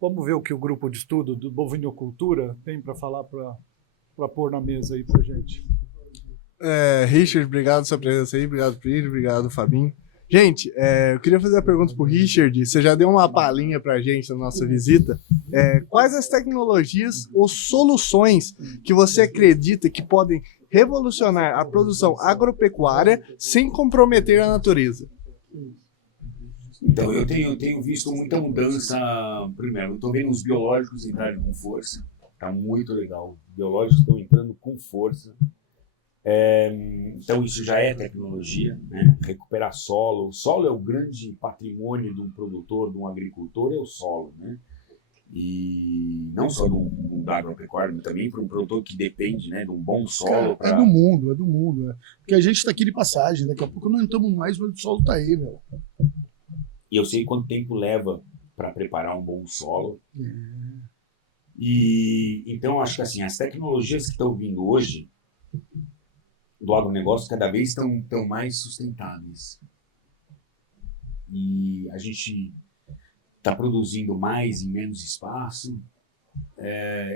Vamos ver o que o grupo de estudo do Bovinocultura tem para falar, para pôr na mesa aí para gente. Richard, obrigado pela sua presença aí, obrigado, Pri, obrigado, Fabinho. Gente, eu queria fazer a pergunta pro Richard, você já deu uma palhinha pra gente na nossa visita. Quais as tecnologias ou soluções que você acredita que podem revolucionar a produção agropecuária sem comprometer a natureza? Então, eu tenho visto muita mudança. Primeiro, eu estou vendo os biológicos entrarem com força. Está muito legal. Os biológicos estão entrando com força. Então, isso já é tecnologia, né? Recuperar solo. O solo é o grande patrimônio de um produtor, de um agricultor, é o solo, né? E não só da agropecuária, mas também para um produtor que depende, né, de um bom solo. Cara, é do mundo, né? Porque a gente tá aqui de passagem, daqui a pouco não entramos mais, mas o solo tá aí, meu. E eu sei quanto tempo leva para preparar um bom solo. E então acho que assim, as tecnologias que estão vindo hoje do agronegócio cada vez estão mais sustentáveis. E a gente está produzindo mais em menos espaço.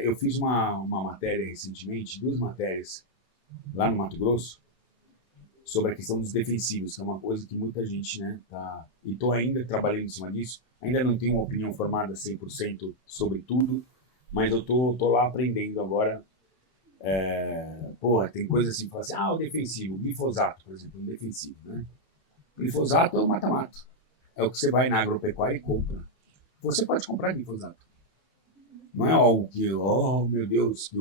Eu fiz uma matéria recentemente, 2 matérias lá no Mato Grosso, sobre a questão dos defensivos, que é uma coisa que muita gente, né, tá... E estou ainda trabalhando em cima disso. Ainda não tenho uma opinião formada 100% sobre tudo, mas eu tô lá aprendendo agora. Tem coisa assim, fala assim, o defensivo, o glifosato, por exemplo, um defensivo, né? O glifosato é o mata-mato. É o que você vai na agropecuária e compra. Você pode comprar glifosato. Não é algo que, oh meu Deus, que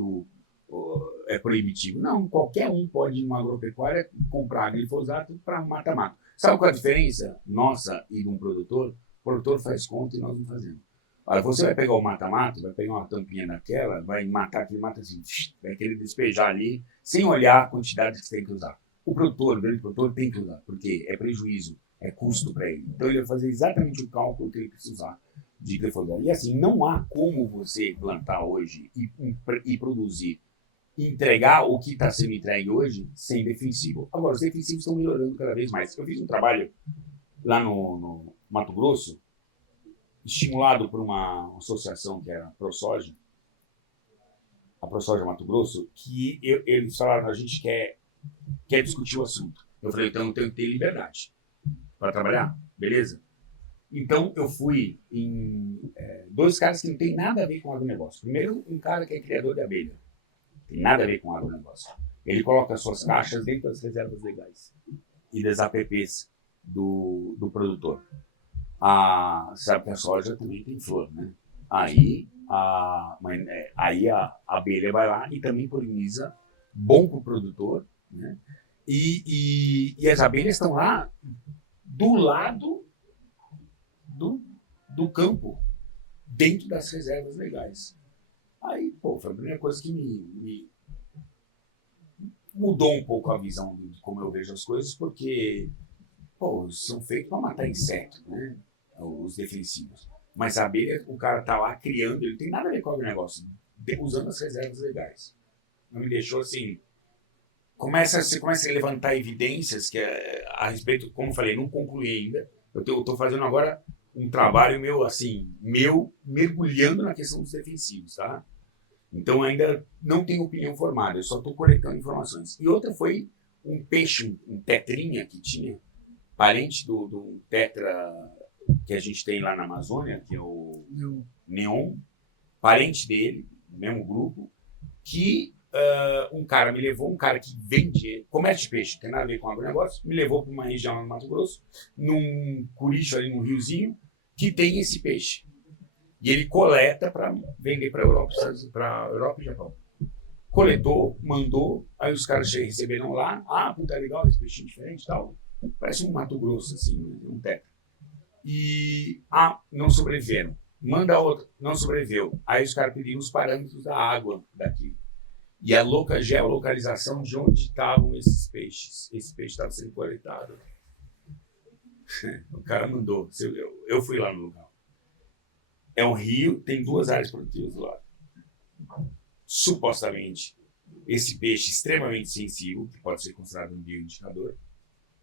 é proibitivo. Não, qualquer um pode ir numa agropecuária comprar glifosato para mata-mato. Sabe qual é a diferença nossa e de um produtor? O produtor faz conta e nós não fazemos. Olha, você vai pegar o mata-mato, vai pegar uma tampinha daquela, vai matar aquele mata assim, vai querer despejar ali, sem olhar a quantidade que você tem que usar. O grande produtor tem que usar, porque é prejuízo, é custo para ele. Então ele vai fazer exatamente o cálculo que ele precisa usar de glifosato. E assim, não há como você plantar hoje e produzir, entregar o que está sendo entregue hoje sem defensivo. Agora, os defensivos estão melhorando cada vez mais. Eu fiz um trabalho lá no Mato Grosso, estimulado por uma associação que era a ProSoja, a ProSoja Mato Grosso, que eles falaram, a gente quer discutir o assunto. Eu falei, então eu tenho que ter liberdade para trabalhar, beleza? Então, eu fui em dois caras que não tem nada a ver com agronegócio. Primeiro, um cara que é criador de abelha. Tem nada a ver com agronegócio. Ele coloca as suas caixas dentro das reservas legais e das APPs do produtor. Sabe que a soja também tem flor, né? Aí a abelha vai lá e também poliniza, bom para o produtor, né? E as abelhas estão lá do lado do campo, dentro das reservas legais. Aí, pô, foi a primeira coisa que me mudou um pouco a visão de como eu vejo as coisas, porque, pô, são feitos para matar inseto, né? Os defensivos. Mas a abelha, o cara tá lá criando, ele tem nada a ver com o negócio, usando as reservas legais. Não me deixou assim. Você começa a levantar evidências que a respeito, como eu falei, não concluí ainda. Eu estou fazendo agora um trabalho meu mergulhando na questão dos defensivos, tá? Então ainda não tenho opinião formada, eu só estou coletando informações. E outra foi um peixe, um tetrinha que tinha, parente do tetra que a gente tem lá na Amazônia, que é o Neon, parente dele, mesmo grupo, que um cara me levou, um cara que vende, comércio de peixe, tem nada a ver com agronegócio, me levou para uma região no Mato Grosso, num curicho ali, num riozinho, que tem esse peixe. E ele coleta para vender para a Europa e Japão. Coletou, mandou, aí os caras receberam lá, puta legal, esse peixinho diferente e tal, parece um Mato Grosso, assim, um tetra. E, não sobreviveram. Manda outro, não sobreviveu. Aí os caras pediram os parâmetros da água daqui. E a geolocalização de onde estavam esses peixes. Esse peixe estava sendo coletado. O cara mandou. Eu fui lá no lugar. É um rio, tem 2 áreas produtivas do lado. Supostamente, esse peixe extremamente sensível, que pode ser considerado um bioindicador,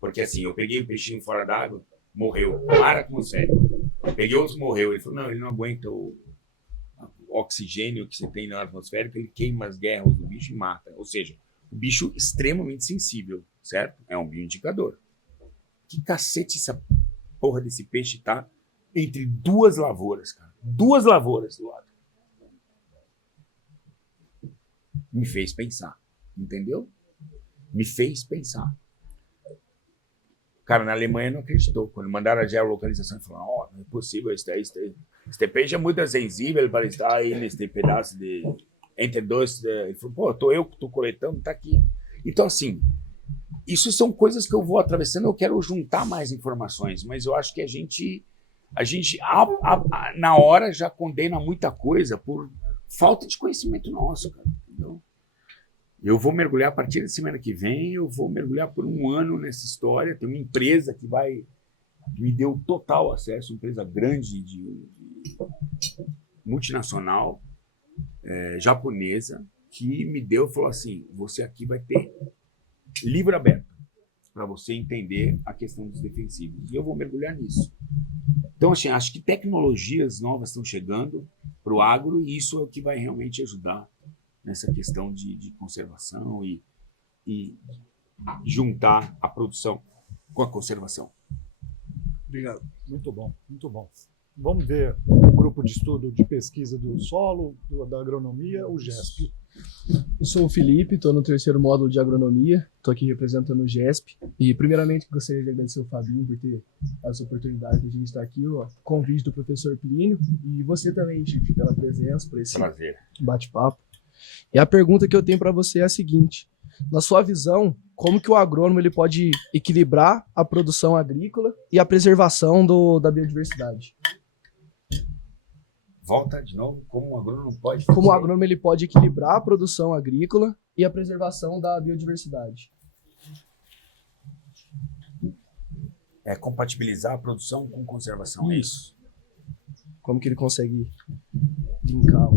porque assim, eu peguei o peixinho fora d'água, morreu, ar atmosférico. Peguei outro, morreu. Ele falou, não, ele não aguenta o oxigênio que você tem no ar atmosférico, ele queima as guerras do bicho e mata. Ou seja, o bicho extremamente sensível, certo? É um bioindicador. Que cacete essa porra desse peixe tá entre 2 lavouras, cara. 2 lavouras do lado. Me fez pensar, entendeu? Me fez pensar. Cara, na Alemanha não acreditou. Quando mandaram a geolocalização, ele falou, não é possível, este peixe é muito sensível para estar aí neste pedaço de... Entre 2... Ele falou, eu que estou coletando, tá aqui. Então, assim, isso são coisas que eu vou atravessando, eu quero juntar mais informações, mas eu acho que a gente na hora já condena muita coisa por falta de conhecimento nosso, cara, entendeu? Eu vou mergulhar a partir da semana que vem, eu vou mergulhar por 1 ano nessa história. Tem uma empresa que me deu total acesso, uma empresa grande, multinacional, japonesa, que me falou assim, você aqui vai ter livro aberto para você entender a questão dos defensivos. E eu vou mergulhar nisso. Então, assim, acho que tecnologias novas estão chegando para o agro e isso é o que vai realmente ajudar nessa questão de conservação e juntar a produção com a conservação. Obrigado. Muito bom, muito bom. Vamos ver o grupo de estudo de pesquisa do solo, da agronomia, o GESP. Eu sou o Felipe, estou no 3º módulo de agronomia, estou aqui representando o GESP. E, primeiramente, gostaria de agradecer o Fabinho por ter essa oportunidade de a gente estar aqui, o convite do professor Plínio, e você também, Chico, pela presença, por esse bate-papo. E a pergunta que eu tenho para você é a seguinte: na sua visão, como que o agrônomo ele pode equilibrar a produção agrícola e a preservação da biodiversidade? Volta de novo, como o agrônomo pode fazer? Como o agrônomo ele pode equilibrar a produção agrícola e a preservação da biodiversidade? É compatibilizar a produção com conservação. Isso. Como que ele consegue linkar?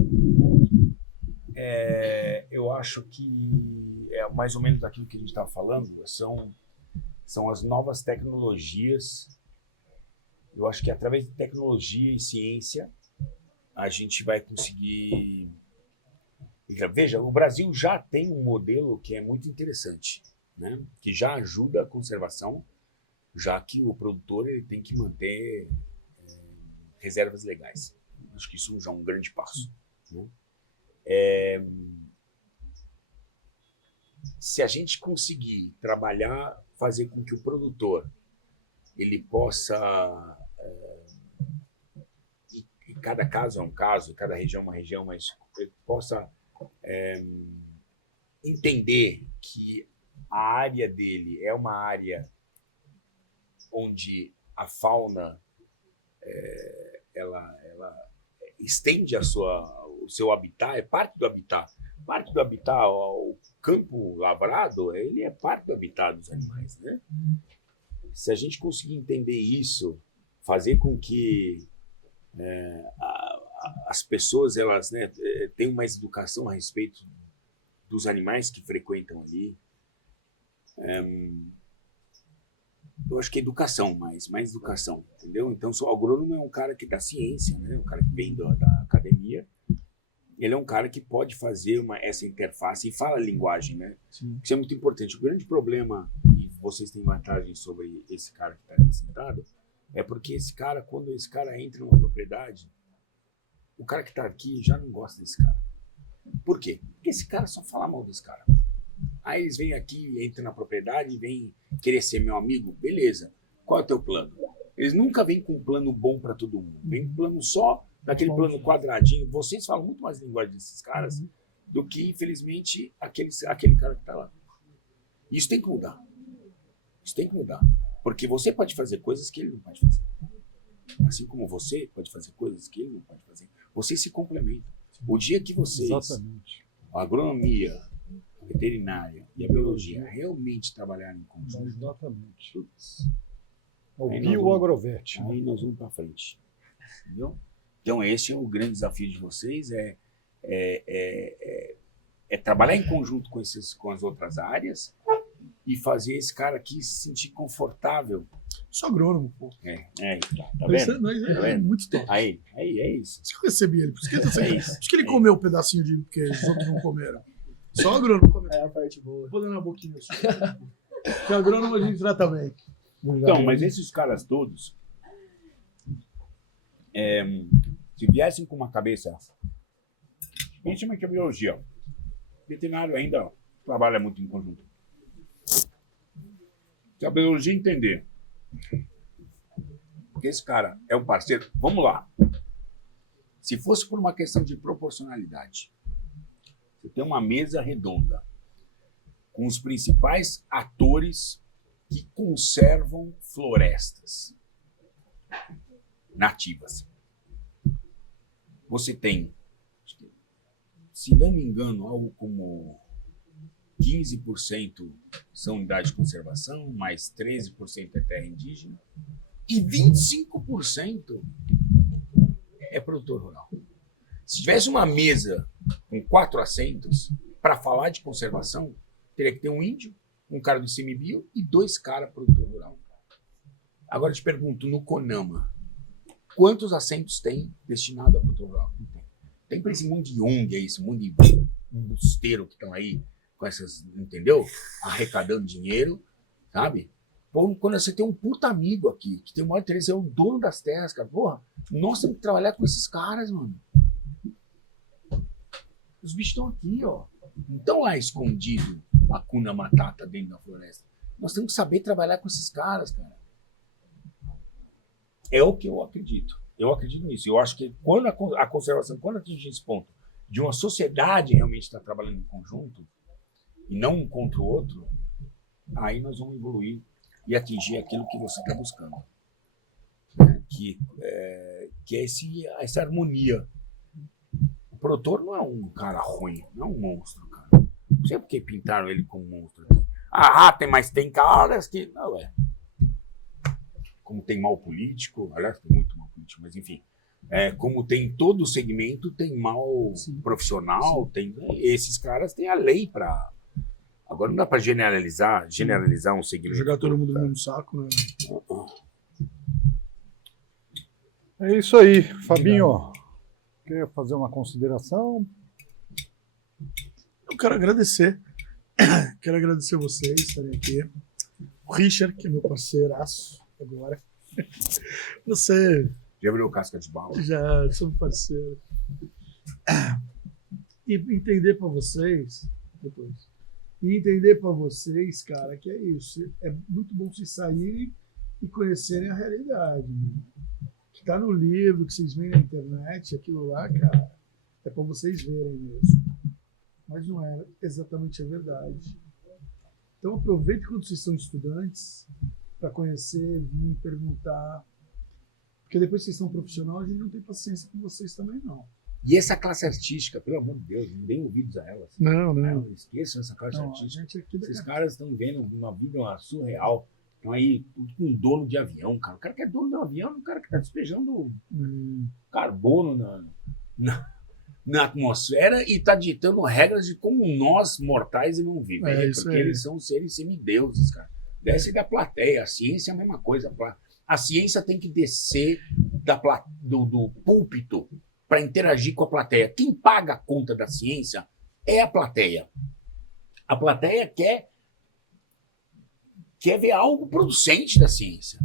Eu acho que é mais ou menos daquilo que a gente estava falando, são as novas tecnologias. Eu acho que através de tecnologia e ciência a gente vai conseguir... Veja, o Brasil já tem um modelo que é muito interessante, né? Que já ajuda a conservação, já que o produtor ele tem que manter reservas legais. Acho que isso já é um grande passo. Né? Se a gente conseguir trabalhar, fazer com que o produtor ele possa, e cada caso é um caso, cada região é uma região, mas ele possa entender que a área dele é uma área onde a fauna ela estende o seu habitat, é parte do habitat. Parte do habitat, o campo lavrado, ele é parte do habitat dos animais, né? Se a gente conseguir entender isso, fazer com que as pessoas elas, né, tenham mais educação a respeito dos animais que frequentam ali, eu acho que é educação, mais educação, entendeu? Então, o agrônomo é um cara que dá ciência, né? Um cara que vem da academia. Ele é um cara que pode fazer essa interface e fala a linguagem, né? Sim. Isso é muito importante. O grande problema, e vocês têm vantagem sobre esse cara que está aí sentado, é porque esse cara, quando esse cara entra numa propriedade, o cara que está aqui já não gosta desse cara. Por quê? Porque esse cara só fala mal desse cara. Aí eles vêm aqui, entram na propriedade e vêm querer ser meu amigo. Beleza. Qual é o teu plano? Eles nunca vêm com um plano bom para todo mundo. Vem com um plano só, daquele plano quadradinho. Vocês falam muito mais linguagem desses caras do que, infelizmente, aquele cara que está lá. Isso tem que mudar. Isso tem que mudar. Porque você pode fazer coisas que ele não pode fazer. Assim como você pode fazer coisas que ele não pode fazer. Vocês se complementam. O dia que vocês, a agronomia, a veterinária e a biologia realmente trabalharem em conjunto. Exatamente. O bioagrovete. Aí nós vamos para frente. Entendeu? Então, esse é o grande desafio de vocês, é trabalhar em conjunto com as outras áreas e fazer esse cara aqui se sentir confortável. Sou agrônomo, pô. Tá vendo? Nós Tá vendo? muito top. Aí, é isso. Por isso que eu recebi ele. Por isso que, isso. por isso que ele comeu um pedacinho de porque os outros não comeram. Só o agrônomo comeu. É a parte boa. Vou dando uma boquinha assim. Porque agrônomo a gente trata bem. Então, mas esses caras todos, se viessem com uma cabeça, principalmente a biologia, o veterinário ainda trabalha muito em conjunto. Se a biologia entender que esse cara é um parceiro, vamos lá. Se fosse por uma questão de proporcionalidade, você tem uma mesa redonda com os principais atores que conservam florestas nativas. Você tem, se não me engano, algo como 15% são unidades de conservação, mais 13% é terra indígena e 25% é produtor rural. Se tivesse uma mesa com 4 assentos para falar de conservação, teria que ter um índio, um cara do ICMBio e 2 caras produtor rural. Agora eu te pergunto, no CONAMA, quantos assentos tem destinado a produtor rural? Não tem. Tem para esse mundo de ONG, esse mundo de embusteiro que estão aí com essas, entendeu? Arrecadando dinheiro, sabe? Quando você tem um puta amigo aqui, que tem o maior interesse, é o dono das terras, cara. Porra, nós temos que trabalhar com esses caras, mano. Os bichos estão aqui, ó. Não estão lá escondidos, a Hakuna Matata dentro da floresta. Nós temos que saber trabalhar com esses caras, cara. É o que eu acredito. Eu acredito nisso. Eu acho que quando a conservação, quando atingir esse ponto de uma sociedade realmente estar trabalhando em conjunto, e não um contra o outro, aí nós vamos evoluir e atingir aquilo que você está buscando. Que é essa harmonia. O produtor não é um cara ruim, não é um monstro, cara. Não sei por que pintaram ele como monstro. Tem caras que... Não, como tem mal político, aliás, tem muito mal político, mas enfim. Como tem todo o segmento, tem mal profissional, tem esses caras têm a lei para... Agora não dá para generalizar um segmento. Jogar todo mundo no mesmo saco, né? É isso aí, Fabinho. Quer fazer uma consideração? Eu quero agradecer. Quero agradecer vocês estarem aqui. O Richard, que é meu parceiraço agora. Você Já virou casca de bala. Já somos parceiros. E entender para vocês, depois. E entender para vocês, cara, que é isso. É muito bom vocês saírem e conhecerem a realidade. Né? Que tá no livro, que vocês veem na internet, aquilo lá, cara, é para vocês verem mesmo. Mas não é exatamente a verdade. Então aproveite quando vocês são estudantes para conhecer, vir perguntar. Porque depois que vocês são profissionais, a gente não tem paciência com vocês também, não. E essa classe artística, pelo amor de Deus, não deem ouvidos a elas. Não. Esqueçam essa classe Não, a artística. gente aqui Esses caras estão vivendo uma vida surreal. Estão aí com um dono de avião, cara. O cara que é dono de um avião é um cara que está despejando carbono na atmosfera e está ditando regras de como nós, mortais, vamos viver. Isso porque aí. eles são seres semideuses, cara. Desce da plateia. A ciência é a mesma coisa. A ciência tem que descer do púlpito para interagir com a plateia. Quem paga a conta da ciência é a plateia. A plateia quer ver algo producente da ciência.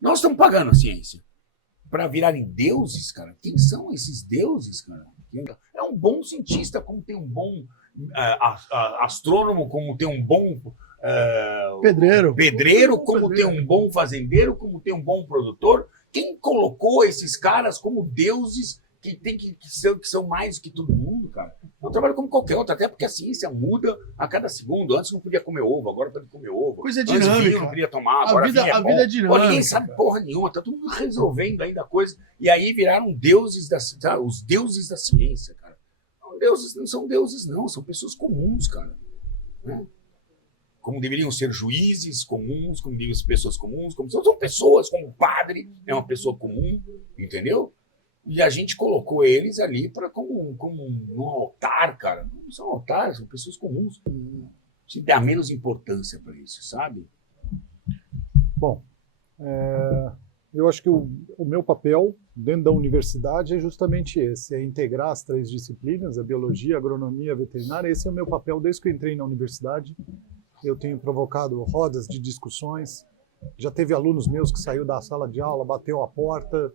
Nós estamos pagando a ciência para virarem deuses, cara. Quem são esses deuses, cara? É um bom cientista, como tem um bom astrônomo, como tem um bom pedreiro, como tem um bom fazendeiro, como tem um bom produtor. Quem colocou esses caras como deuses que são mais do que todo mundo, cara? Eu trabalho como qualquer outro, até porque a ciência muda a cada segundo. Antes não podia comer ovo, agora pode comer ovo. Coisa Antes dinâmica. vinho não podia tomar, agora vinho é bom. vida é dinâmica. Pô, ninguém sabe porra nenhuma, tá todo mundo resolvendo ainda coisa. E aí viraram deuses os deuses da ciência, cara. Deuses não são deuses, não, são pessoas comuns, cara. Né? Como deveriam ser juízes comuns, como deveriam ser pessoas comuns, como são pessoas, como o padre é uma pessoa comum, entendeu? E a gente colocou eles ali como um altar, cara. Não são altares, são pessoas comuns. Se dá menos importância para isso, sabe? Bom, eu acho que o meu papel dentro da universidade é justamente esse, é integrar as 3 disciplinas, a biologia, a agronomia, a veterinária. Esse é o meu papel desde que eu entrei na universidade. Eu tenho provocado rodas de discussões. Já teve alunos meus que saiu da sala de aula, bateu a porta,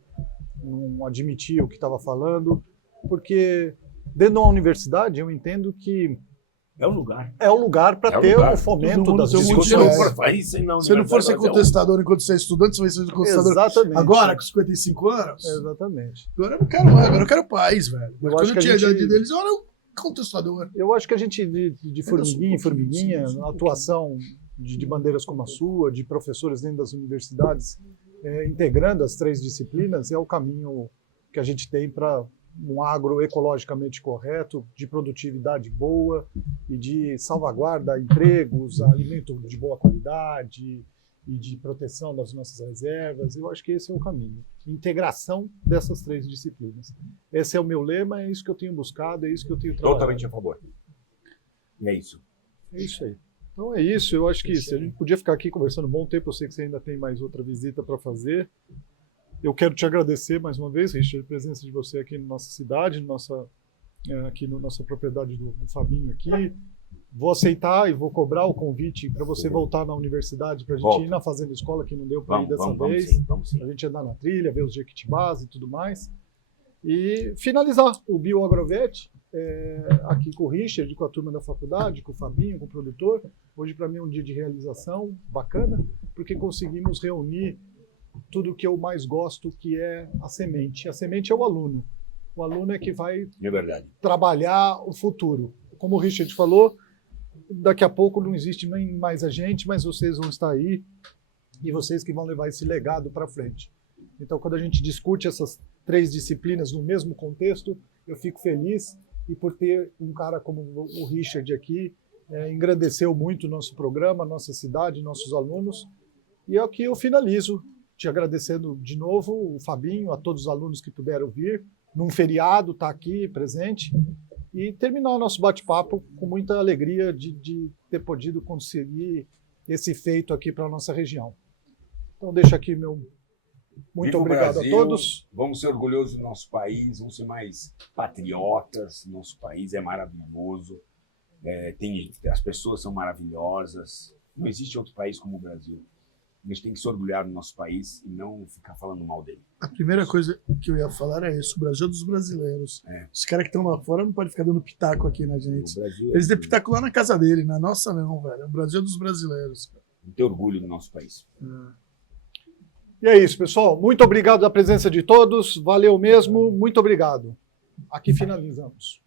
não admitia o que estava falando, porque dentro de uma universidade eu entendo que é o lugar. É o lugar para ter o fomento das discussões. Se não for ser contestador enquanto você é estudante, você vai ser contestador. Exatamente. Agora, com 55 anos? Exatamente. Agora eu não quero mais, agora eu quero paz, velho. Mas quando eu tinha a idade deles, eu era um contestador. Eu acho que a gente, de formiguinha em formiguinha, a atuação de bandeiras como a sua, de professores dentro das universidades, integrando as 3 disciplinas, é o caminho que a gente tem para um agro ecologicamente correto, de produtividade boa e de salvaguarda empregos, alimento de boa qualidade e de proteção das nossas reservas. Eu acho que esse é o caminho. Integração dessas 3 disciplinas. Esse é o meu lema, é isso que eu tenho buscado, é isso que eu tenho trabalhado. Totalmente a favor. E é isso. É isso aí. Então é isso, eu acho que se a gente podia ficar aqui conversando um bom tempo, eu sei que você ainda tem mais outra visita para fazer. Eu quero te agradecer mais uma vez, Richard, a presença de você aqui na nossa cidade, aqui na nossa propriedade do Fabinho aqui. Vou aceitar e vou cobrar o convite para você voltar na universidade, para a gente ir na Fazenda Escola, que não deu para ir dessa vez. Vamos sim. A gente andar na trilha, ver os jequitibás e tudo mais. E finalizar o BioAgrovet aqui com o Richard, com a turma da faculdade, com o Fabinho, com o produtor. Hoje, para mim, é um dia de realização bacana, porque conseguimos reunir tudo que eu mais gosto, que é a semente. A semente é o aluno. O aluno é que vai trabalhar o futuro. Como o Richard falou, daqui a pouco não existe nem mais a gente, mas vocês vão estar aí e vocês que vão levar esse legado para frente. Então, quando a gente discute essas 3 disciplinas no mesmo contexto, eu fico feliz, e por ter um cara como o Richard aqui, engrandeceu muito o nosso programa, nossa cidade, nossos alunos. E aqui eu finalizo te agradecendo de novo, o Fabinho, a todos os alunos que puderam vir, num feriado, estar aqui presente, e terminar o nosso bate-papo com muita alegria de ter podido conseguir esse feito aqui para a nossa região. Então, deixo aqui meu muito Viva obrigado Brasil, a todos. Vamos ser orgulhosos do nosso país, vamos ser mais patriotas. Nosso país é maravilhoso, as pessoas são maravilhosas. Não existe outro país como o Brasil. A gente tem que se orgulhar do nosso país e não ficar falando mal dele. A primeira coisa que eu ia falar é isso: o Brasil é dos brasileiros. É. Os caras que estão lá fora não podem ficar dando pitaco aqui na gente. O Brasil Eles dão pitaco lá na casa dele, na nossa não, velho. O Brasil é dos brasileiros. tem que ter orgulho do nosso país. E é isso, pessoal. Muito obrigado pela presença de todos. Valeu mesmo. Muito obrigado. Aqui finalizamos.